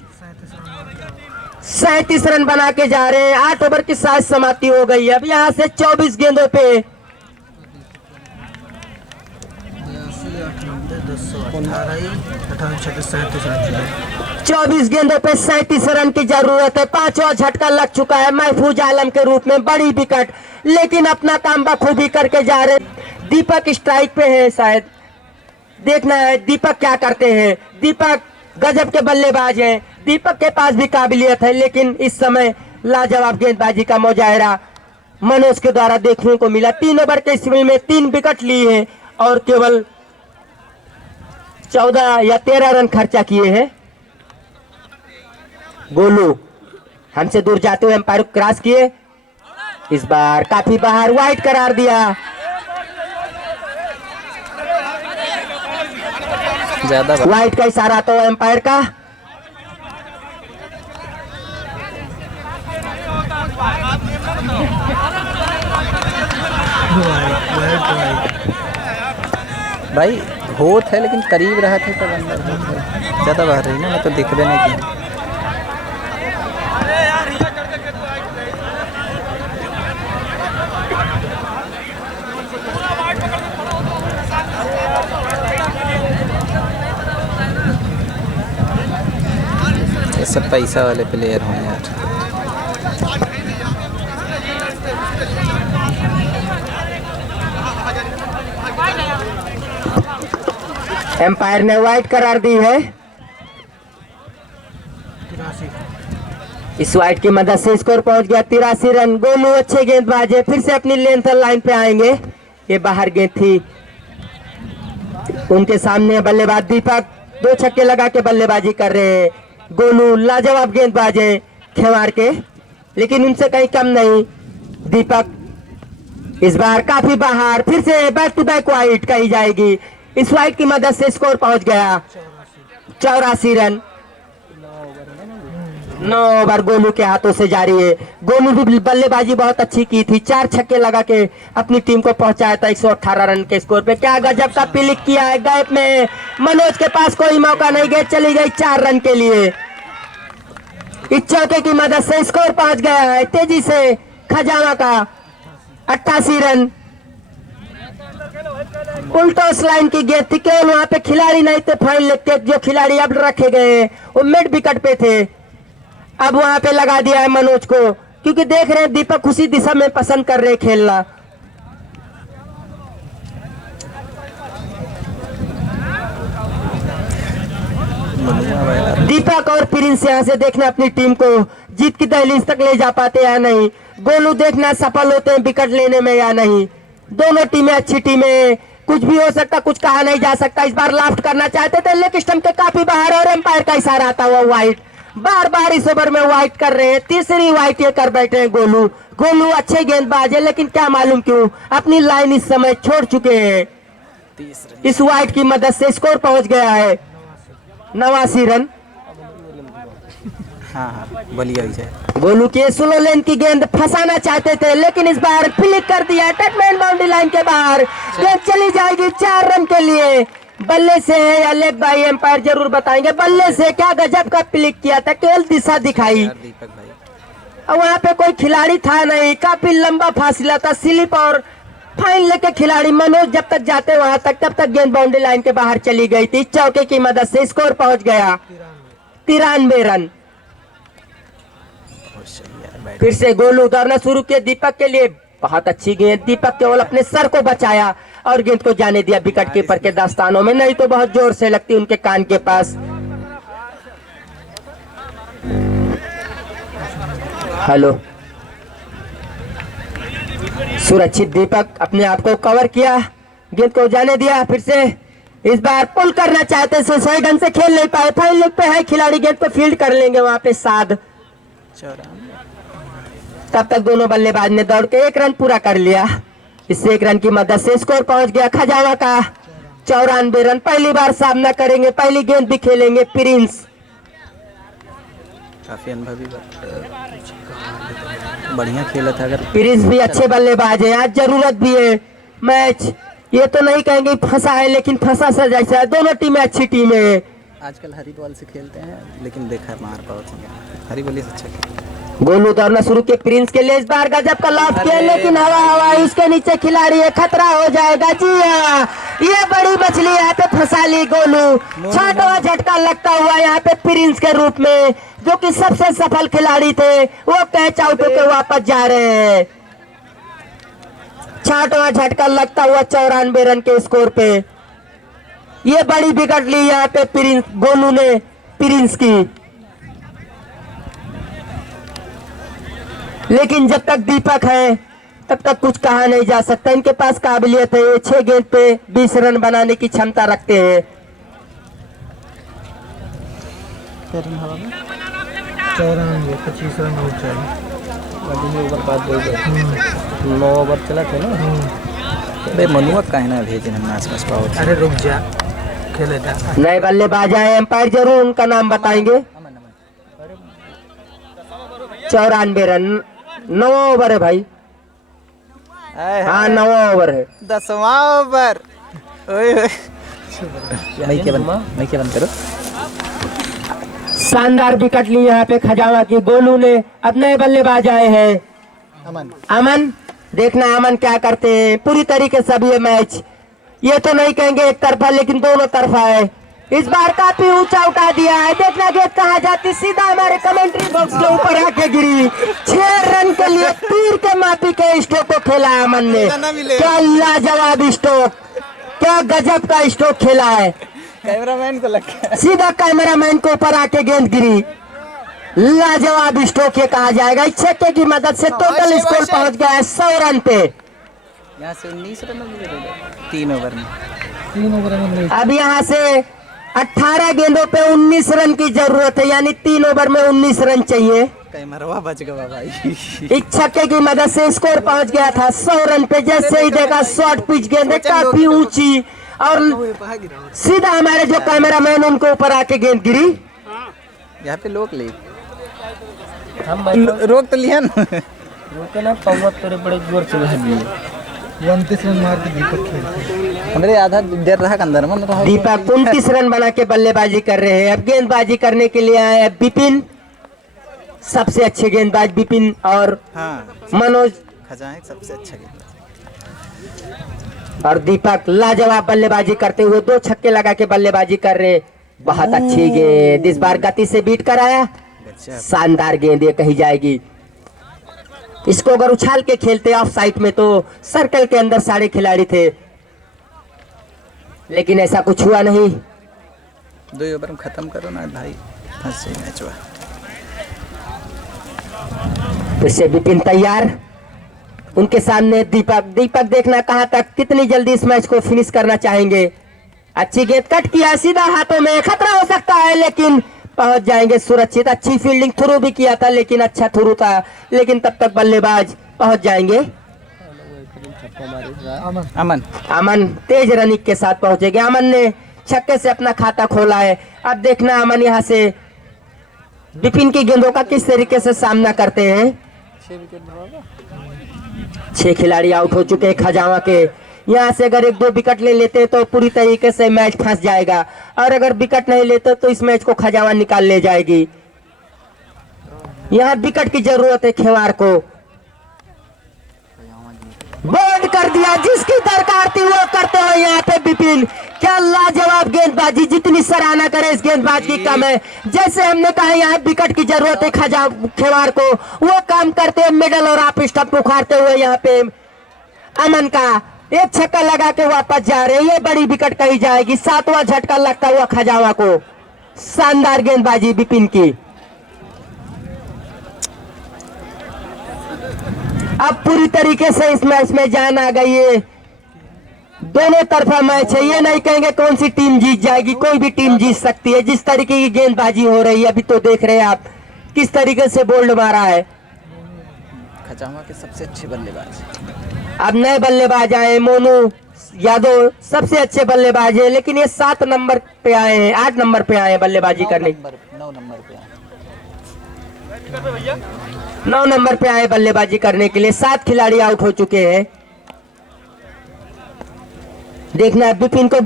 37 रन बना के जा रहे हैं। 8 ओवर की साइज समाप्ति हो गई है। अब यहाँ से 24 गेंदों पे 24 गेंदों पे 37 रन की जरूरत है। 5वां झटका लग चुका है महफूज आलम के रूप में। बड़ी विकेट लेकिन अपना काम बखूबी करके जा रहे। दीपक स्ट्राइक पे है, शायद देखना है दीपक क्या करते हैं। दीपक गजब के बल्लेबाज हैं। दीपक के पास भी काबिलियत है लेकिन इस समय लाजवाब गेंदबाजी का मुजाहिरा मनोज के द्वारा देखने को मिला। 3 ओवर के स्पेल में 3 विकेट लिए हैं और केवल 14 या 13 रन खर्चा किए हैं। गोलू हमसे दूर जाते हुए एम्पायर क्रॉस किए। इस बार काफी बाहर, वाइड करार दिया। ज्यादा वाइड का इशारा तो एम्पायर का। भाई होत है लेकिन करीब रहा थे तब अंदर होत है। ज्यादा बाहर रही ना, मैं तो दिख भी नहीं की। पैसा वाले प्लेयर हैं यार। एम्पायर ने वाइट करार दी है। इस वाइट की मदद से स्कोर पहुंच गया 83 रन। गोलू अच्छे गेंदबाज है, फिर से अपनी लेंथ लाइन पे आएंगे। ये बाहर गेंद थी, उनके सामने बल्लेबाज दीपक 2 छक्के लगा के बल्लेबाजी कर रहे हैं। गोलू लाजवाब गेंदबाज है खेवाड़ के, लेकिन उनसे कहीं कम नहीं। दीपक इस बार काफी बाहर, फिर से बैक टू बैक वाइट कही जाएगी। इस वाइट की मदद से स्कोर पहुंच गया 84 रन। 9 ओवर गोलू के हाथों से जारी है। गोलू भी बल्लेबाजी बहुत अच्छी की थी, 4 छक्के लगा के अपनी टीम को पहुंचाया था 118 रन के स्कोर पे। क्या गजब का पिलिक किया है गैप में। मनोज के पास कोई मौका नहीं, गेंद चली गई 4 रन के लिए। इस चौके की मदद से स्कोर पहुंच गया है तेजी से खजाना का 88 रन। उल्टोस लाइन की गेंद थी, केवल वहां पे खिलाड़ी नहीं थे। फाइन लेग के जो खिलाड़ी अब रखे गए वो मिड विकेट पे थे, अब वहां पे लगा दिया है मनोज को, क्योंकि देख रहे हैं दीपक उसी दिशा में पसंद कर रहे खेलना। दीपक और प्रिंस यहां से देखना अपनी टीम को जीत की दहलीज तक ले जा पाते या नहीं। गोलू देखना सफल होते हैं विकेट लेने में या नहीं। दोनों टीमें अच्छी टीमें, कुछ भी हो सकता, कुछ कहा नहीं जा सकता। इस बार लाफ्ट करना चाहते थे, लेग स्टंप के काफी बाहर और एम्पायर का इशारा आता हुआ वाइट। बार बार इस ओवर में वाइट कर रहे हैं, तीसरी वाइट ये कर बैठे हैं गोलू। गोलू अच्छे गेंदबाज है, लेकिन क्या मालूम क्यों अपनी लाइन इस समय छोड़ चुके हैं। इस वाइट की मदद से स्कोर पहुंच गया है 89 रन। हाँ बोलिए विजय। गोलू के स्लो लेन की गेंद फंसाना चाहते थे, लेकिन इस बार फ्लिक कर दिया टचमैन बाउंड्री लाइन के बाहर। गेंद चली जाएगी 4 रन के लिए। बल्ले से है या लेग बाई, एम्पायर जरूर बताएंगे। बल्ले से क्या गजब का फ्लिक किया था, केवल दिशा दिखाई। दीपक भाई और वहाँ पे कोई खिलाड़ी था नहीं, काफी लंबा फासला था। स्लिप और फाइन लेके खिलाड़ी मनोज जब तक जाते वहां तक, तब तक गेंद बाउंड्री लाइन के बाहर चली गई थी। चौके की मदद से स्कोर पहुंच गया 93 रन। फिर से गोलू उतारना शुरू किया दीपक के लिए। बहुत अच्छी गेंद, दीपक केवल अपने सर को बचाया और गेंद को जाने दिया विकेट कीपर के दस्तानों में, नहीं तो बहुत जोर से लगती उनके कान के पास। हेलो, सुरक्षित दीपक अपने आप को कवर किया, गेंद को जाने दिया। फिर से इस बार पुल करना चाहते थे, सही ढंग से खेल नहीं पाए। फाइन लेग पे है खिलाड़ी, गेंद को फील्ड कर लेंगे वहां पे साध। तब तक दोनों बल्लेबाज ने दौड़ के 1 रन पूरा कर लिया। इससे 1 रन की मदद से स्कोर पहुंच गया खजाना का 94 रन। पहली बार सामना करेंगे, पहली गेंद भी खेलेंगे प्रिंस। काफी अनुभवी बढ़िया खेला था। अगर प्रिंस भी अच्छे बल्लेबाज है, आज जरूरत भी है। मैच ये तो नहीं कहेंगे फंसा है, लेकिन फंसा सा जैसा है। दोनों टीमें अच्छी टीमें है। आजकल हरी बॉल से खेलते हैं, लेकिन देखा मार बहुत हरी बॉल से अच्छा खेलते हैं। गोलू दौड़ना शुरू किया प्रिंस के लिए। इस बार गजब का लॉफ्ट किया, लेकिन हवा उसके नीचे खिलाड़ी है, खतरा हो जाएगा। जी हाँ, ये बड़ी मछली यहाँ पे फंसा ली गोलू। छठवां झटका लगता हुआ यहाँ पे प्रिंस के रूप में, जो कि सबसे सफल खिलाड़ी थे, वो कैच आउट होकर वापस जा रहे हैं। छठवां झटका लगता हुआ 94 रन के स्कोर पे। ये बड़ी विकेट ली यहाँ पे प्रिंस, गोलू ने प्रिंस की। लेकिन जब तक दीपक है तब तक कुछ कहा नहीं जा सकता। इनके पास काबिलियत है, ये 6 गेंद पे 20 रन बनाने की क्षमता रखते हैं। 94 25 रन हो चाहिए। 9 ओवर चला था ना। अरे मनुआ काहे ना भेजे हम आसपास पाओ। अरे रुक जा, खेले था। नए बल्लेबाज आए, एम्पायर जरूर उनका नाम बताएंगे। 94 रन, 9 ओवर है भाई। हाँ 9 ओवर है। 10वां ओवर। मैं क्या बंद करो। शानदार विकेट ली यहाँ पे खजाना की गोलू ने। अब नए बल्लेबाज आए हैं अमन। देखना अमन क्या करते हैं। पूरी तरीके से अब ये मैच, ये तो नहीं कहेंगे एक तरफा, लेकिन दोनों तरफा है। इस बार काफी ऊंचा उठा दिया है। देखना गेंद कहाँ जाती, सीधा हमारे कमेंट्री बॉक्स के ऊपर आके गिरी। 6 रन के लिए तीर के मापी के स्ट्रोक को खेला है अमन ने। क्या लाजवाब स्ट्रोक, क्या गजब का स्ट्रोक खेला है। कैमरामैन को लग गया। सीधा कैमरामैन के ऊपर आके गेंद गिरी। लाजवाब स्ट्रोक ये कहा जाएगा। इस छक्के की मदद से टोटल स्कोर पहुंच गया है 100 रन पे। यहाँ से 19 रन हो गए 3 ओवर में। 3 ओवर में अब यहाँ से 18 गेंदों पे 19 रन की जरूरत है, यानी 3 ओवर में 19 रन चाहिए। कैमरवा बच गया भाई। इस छक्के की मदद से स्कोर पहुंच गया था 100 रन पे। जैसे ही देखा शॉर्ट पिच गेंद है, काफी ऊंची, और सीधा हमारे जो कैमरामैन उनको ऊपर आके गेंद गिरी। यहाँ पे लोग ले हम रोक तो लिया ना। रोके ना, पौवा तेरे बड़े जोर से लगी। 29 रन मार के दीपक खेलते। हमारे आधा देर रहा अंदर में रहा। दीपक 29 रन बना के बल्लेबाजी कर रहे हैं। अब गेंदबाजी करने के लिए आए हैं बिपिन, सबसे अच्छे गेंदबाज बिपिन और हाँ मनोज खजाए सबसे अच्छा गेंदबाज। और दीपक लाजवाब बल्लेबाजी करते हुए 2 छक्के लगा के बल्लेबाजी कर रहे। बहुत अच्छी गेंद, इस बार गति से बीट कराया। शानदार गेंद ये कही जाएगी। इसको अगर उछाल के खेलते ऑफ साइड में तो सर्कल के अंदर सारे खिलाड़ी थे, लेकिन ऐसा कुछ हुआ नहीं। 2 ओवर में खत्म करो ना भाई, फंस जाए मैच हुआ। फिर से विपिन तैयार, उनके सामने दीपक। दीपक देखना कहां तक, कितनी जल्दी इस मैच को फिनिश करना चाहेंगे। अच्छी गेंद कट किया, सीधा हाथों में, खतरा हो सकता है लेकिन पहुंच जाएंगे सुरक्षित। अच्छी फील्डिंग थ्रू भी किया था, लेकिन अच्छा थ्रू था, लेकिन तब तक बल्लेबाज पहुंच जाएंगे। अमन अमन तेज रनिंग के साथ पहुंचेंगे। अमन ने छक्के से अपना खाता खोला है। अब देखना अमन यहां से विपिन की गेंदों का किस तरीके से सामना करते हैं। 6 खिलाड़ी आउट हो चुके हैं खजावा के। यहाँ से अगर 1-2 विकेट ले लेते तो पूरी तरीके से मैच फंस जाएगा, और अगर विकेट नहीं लेते तो इस मैच को खजावा निकाल ले जाएगी। यहाँ विकेट की जरूरत है खेवाड़ को। बोल्ड कर दिया, जिसकी दरकार थी वो करते हुए यहाँ पे विपिन। क्या लाजवाब गेंदबाजी, जितनी सराहना करे इस गेंदबाज की कम है। जैसे हमने कहा यहाँ विकेट की जरूरत है खेवाड़ को, वो काम करते हैं मिडल और आप स्टंप उखाड़ते हुए। यहाँ पे अमन का एक छक्का लगा के वापस जा रहे हैं, ये बड़ी विकेट कही जाएगी। 7वां झटका लगता हुआ खजावा को। शानदार गेंदबाजी विपिन की। अब पूरी तरीके से इस मैच में जान आ गई है। दोनों तरफा मैच है, ये नहीं कहेंगे कौन सी टीम जीत जाएगी, कोई भी टीम जीत सकती है। जिस तरीके की गेंदबाजी हो रही है अभी तो देख रहे हैं आप किस तरीके से बोल्ड मारा है। खजावा के सबसे अच्छे बल्लेबाज। अब नए बल्लेबाज आए, मोनू यादव सबसे अच्छे बल्लेबाज है, लेकिन ये 7 नंबर पे आए हैं, 8 नंबर पे आए हैं बल्लेबाजी करने। 9 नंबर पे 9 नंबर पे आए बल्लेबाजी करने के लिए। 7 खिलाड़ी आउट हो चुके हैं। देखना विपिन को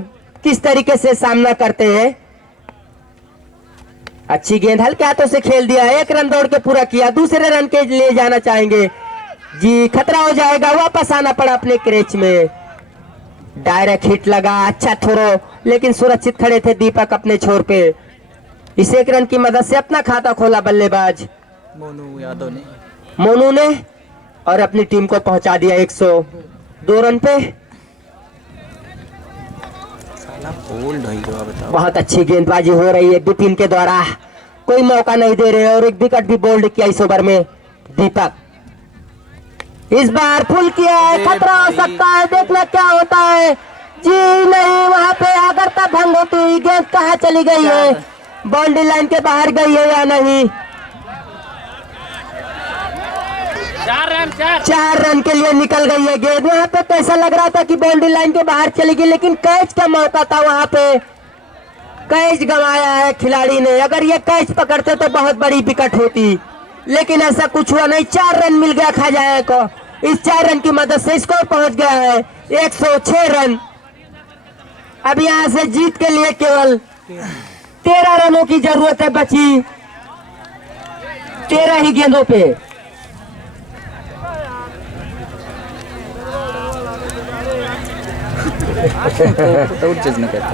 किस तरीके से सामना करते हैं। अच्छी गेंद हल्के हाथों से खेल दिया, 1 रन दौड़ के पूरा किया। दूसरे रन के लिए जाना चाहेंगे जी, खतरा हो जाएगा, वापस आना पड़ा अपने क्रेच में। डायरेक्ट हिट लगा, अच्छा थ्रो, लेकिन सुरक्षित खड़े थे दीपक अपने छोर पे। इस 1 रन की मदद से अपना खाता खोला बल्लेबाज मोनू यादव ने। मोनू ने, और अपनी टीम को पहुंचा दिया 102 रन पे। साला बोल्ड हो गया, बताओ। बहुत अच्छी गेंदबाजी हो रही है विपिन के द्वारा, कोई मौका नहीं दे रहे, और 1 विकेट भी बोल्ड किया इस ओवर में दीपक। इस बार फुल किया है, खतरा हो सकता है, देखना क्या होता है। जी नहीं, वहां पे अगर तक भंग होती, गेंद कहाँ चली गई है, बाउंड्री लाइन के बाहर गई है या नहीं। 4 रन के लिए निकल गई है गेंद। वहां पे कैसा लग रहा था कि बाउंड्री लाइन के बाहर चली गई, लेकिन कैच का मौका था, वहां पे कैच गंवाया है खिलाड़ी ने। अगर ये कैच पकड़ते तो बहुत बड़ी विकेट होती, लेकिन ऐसा कुछ हुआ नहीं। 4 रन मिल गया खजाया को। इस 4 रन की मदद से स्कोर पहुंच गया है 106 रन। अब यहां से जीत के लिए केवल 13 रनों की जरूरत है बची, 13 ही गेंदों पे। तो जज न करता।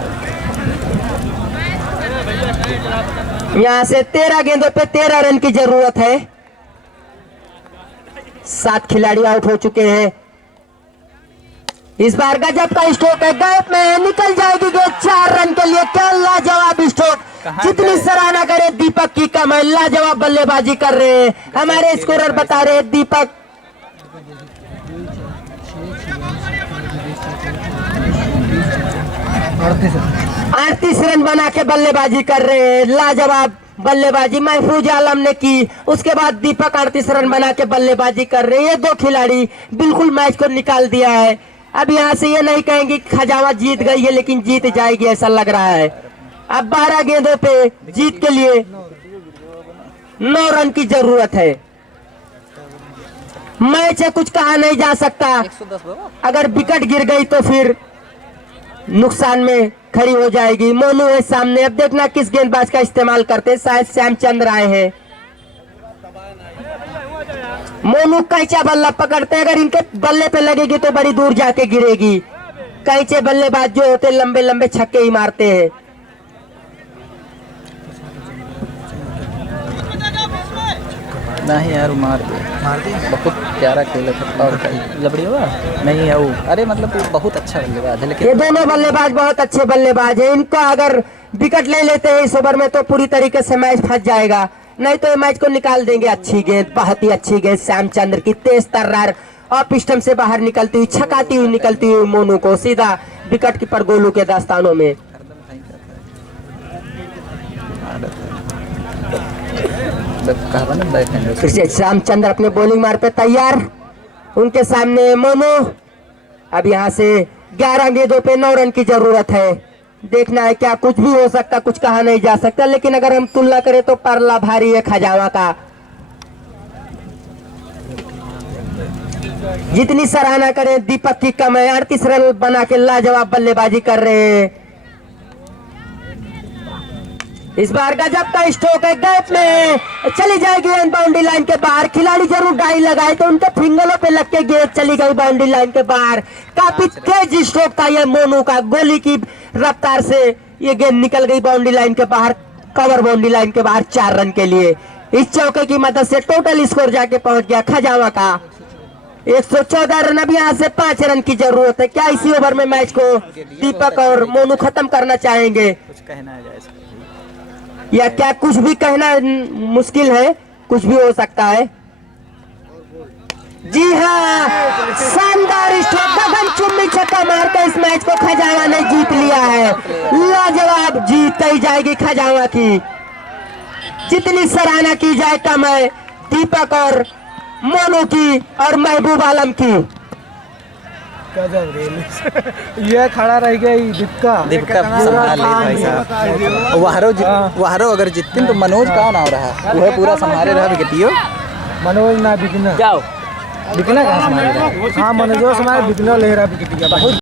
यहाँ से 13 गेंदों पे 13 रन की जरूरत है। 7 खिलाड़ी आउट हो चुके हैं। इस बार गजब का स्ट्रोक है, गैप में निकल जाएगी गेंद 4 रन के लिए। क्या लाजवाब स्ट्रोक, जितनी सराहना करे दीपक की कम है। लाजवाब बल्लेबाजी कर रहे हैं हमारे स्कोरर, बता रहे हैं दीपक। 38 रन बना के बल्लेबाजी कर रहे हैं। लाजवाब बल्लेबाजी महफूज आलम ने की, उसके बाद दीपक 38 रन बना के बल्लेबाजी कर रहे हैं। ये 2 खिलाड़ी बिल्कुल मैच को निकाल दिया है। अब यहाँ से ये नहीं कहेंगे खजावा जीत गई है, लेकिन जीत जाएगी ऐसा लग रहा है। अब 12 गेंदों पे जीत के लिए 9 रन की जरूरत है। मैच है, कुछ कहा नहीं जा सकता। अगर विकेट गिर गई तो फिर नुकसान में खड़ी हो जाएगी। मोनू है सामने, अब देखना किस गेंदबाज का इस्तेमाल करते हैं। शायद श्यामचंद्र आए हैं। मोनू कैचा बल्ला पकड़ते हैं, अगर इनके बल्ले पे लगेगी तो बड़ी दूर जाके गिरेगी। कैचे बल्लेबाज जो होते लंबे लंबे छक्के ही मारते हैं। नहीं यार मार दे, बहुत प्यारा खेला था। और लबड़ी हुआ नहीं है वो, अरे मतलब वो बहुत अच्छा बल्लेबाज है। लेकिन ये दोनों बल्लेबाज बहुत अच्छे बल्लेबाज हैं। इनको अगर विकेट ले लेते हैं इस ओवर में तो पूरी तरीके से मैच फंस जाएगा, नहीं तो मैच को निकाल देंगे। अच्छी गेंद, बहुत ही अच्छी गेंद श्यामचंद्र की, तेज तर्रार ऑफ स्टंप से बाहर निकलती हुई, छकाती हुई निकलती हुई मोनू को सीधा विकेट कीपर गोलू के दास्तानों में। फिर से श्यामचंद्र अपने बॉलिंग मार पे तैयार, उनके सामने मोनू। अब यहाँ से 11 गेंदों पे 9 रन की जरूरत है। देखना है, क्या कुछ भी हो सकता, कुछ कहा नहीं जा सकता। लेकिन अगर हम तुलना करें तो परला भारी है खजावा का। जितनी सराहना करें दीपक की कम है। 38 रन बना के लाजवाब बल्लेबाजी कर रहे हैं। इस बार गजब का स्ट्रोक है, गैप में चली जाएगी बाउंड्री लाइन के बाहर। खिलाड़ी जरूर डाई लगाए तो उनके फिंगरों पे लग के गेंद चली गई बाउंड्री लाइन के बाहर। काफी तेज स्ट्रोक था ये मोनू का, गोली की रफ्तार से ये गेंद निकल गई बाउंड्री लाइन के बाहर, कवर बाउंड्री लाइन के बाहर 4 रन के लिए। इस चौके की मदद से टोटल स्कोर जाके पहुंच गया खजावा का 114 रन। अब यहाँ से 5 रन की जरूरत है। क्या इसी ओवर में मैच को दीपक और मोनू खत्म करना चाहेंगे, कुछ कहना है या क्या कुछ भी कहना मुश्किल है, कुछ भी हो सकता है। जी हाँ, शानदार स्ट्रोक, गगनचुंबी छक्का मारकर इस मैच को खजावा ने जीत लिया है। लाजवाब जीत ही जाएगी खजावा की, जितनी सराहना की जाए कम है दीपक और मोनू की और महबूब आलम की। ये खड़ा रह गया दीपका संभाल ले भाई साहब। वाहरो अगर जीतते तो मनोज कौन आ रहा, वह पूरा संभाले रहा विकेटियो। मनोज ना बिकना, जाओ बिकना कहाँ संभाल रहा है? हाँ मनोज संभाल, बिकना ले रहा विकेट।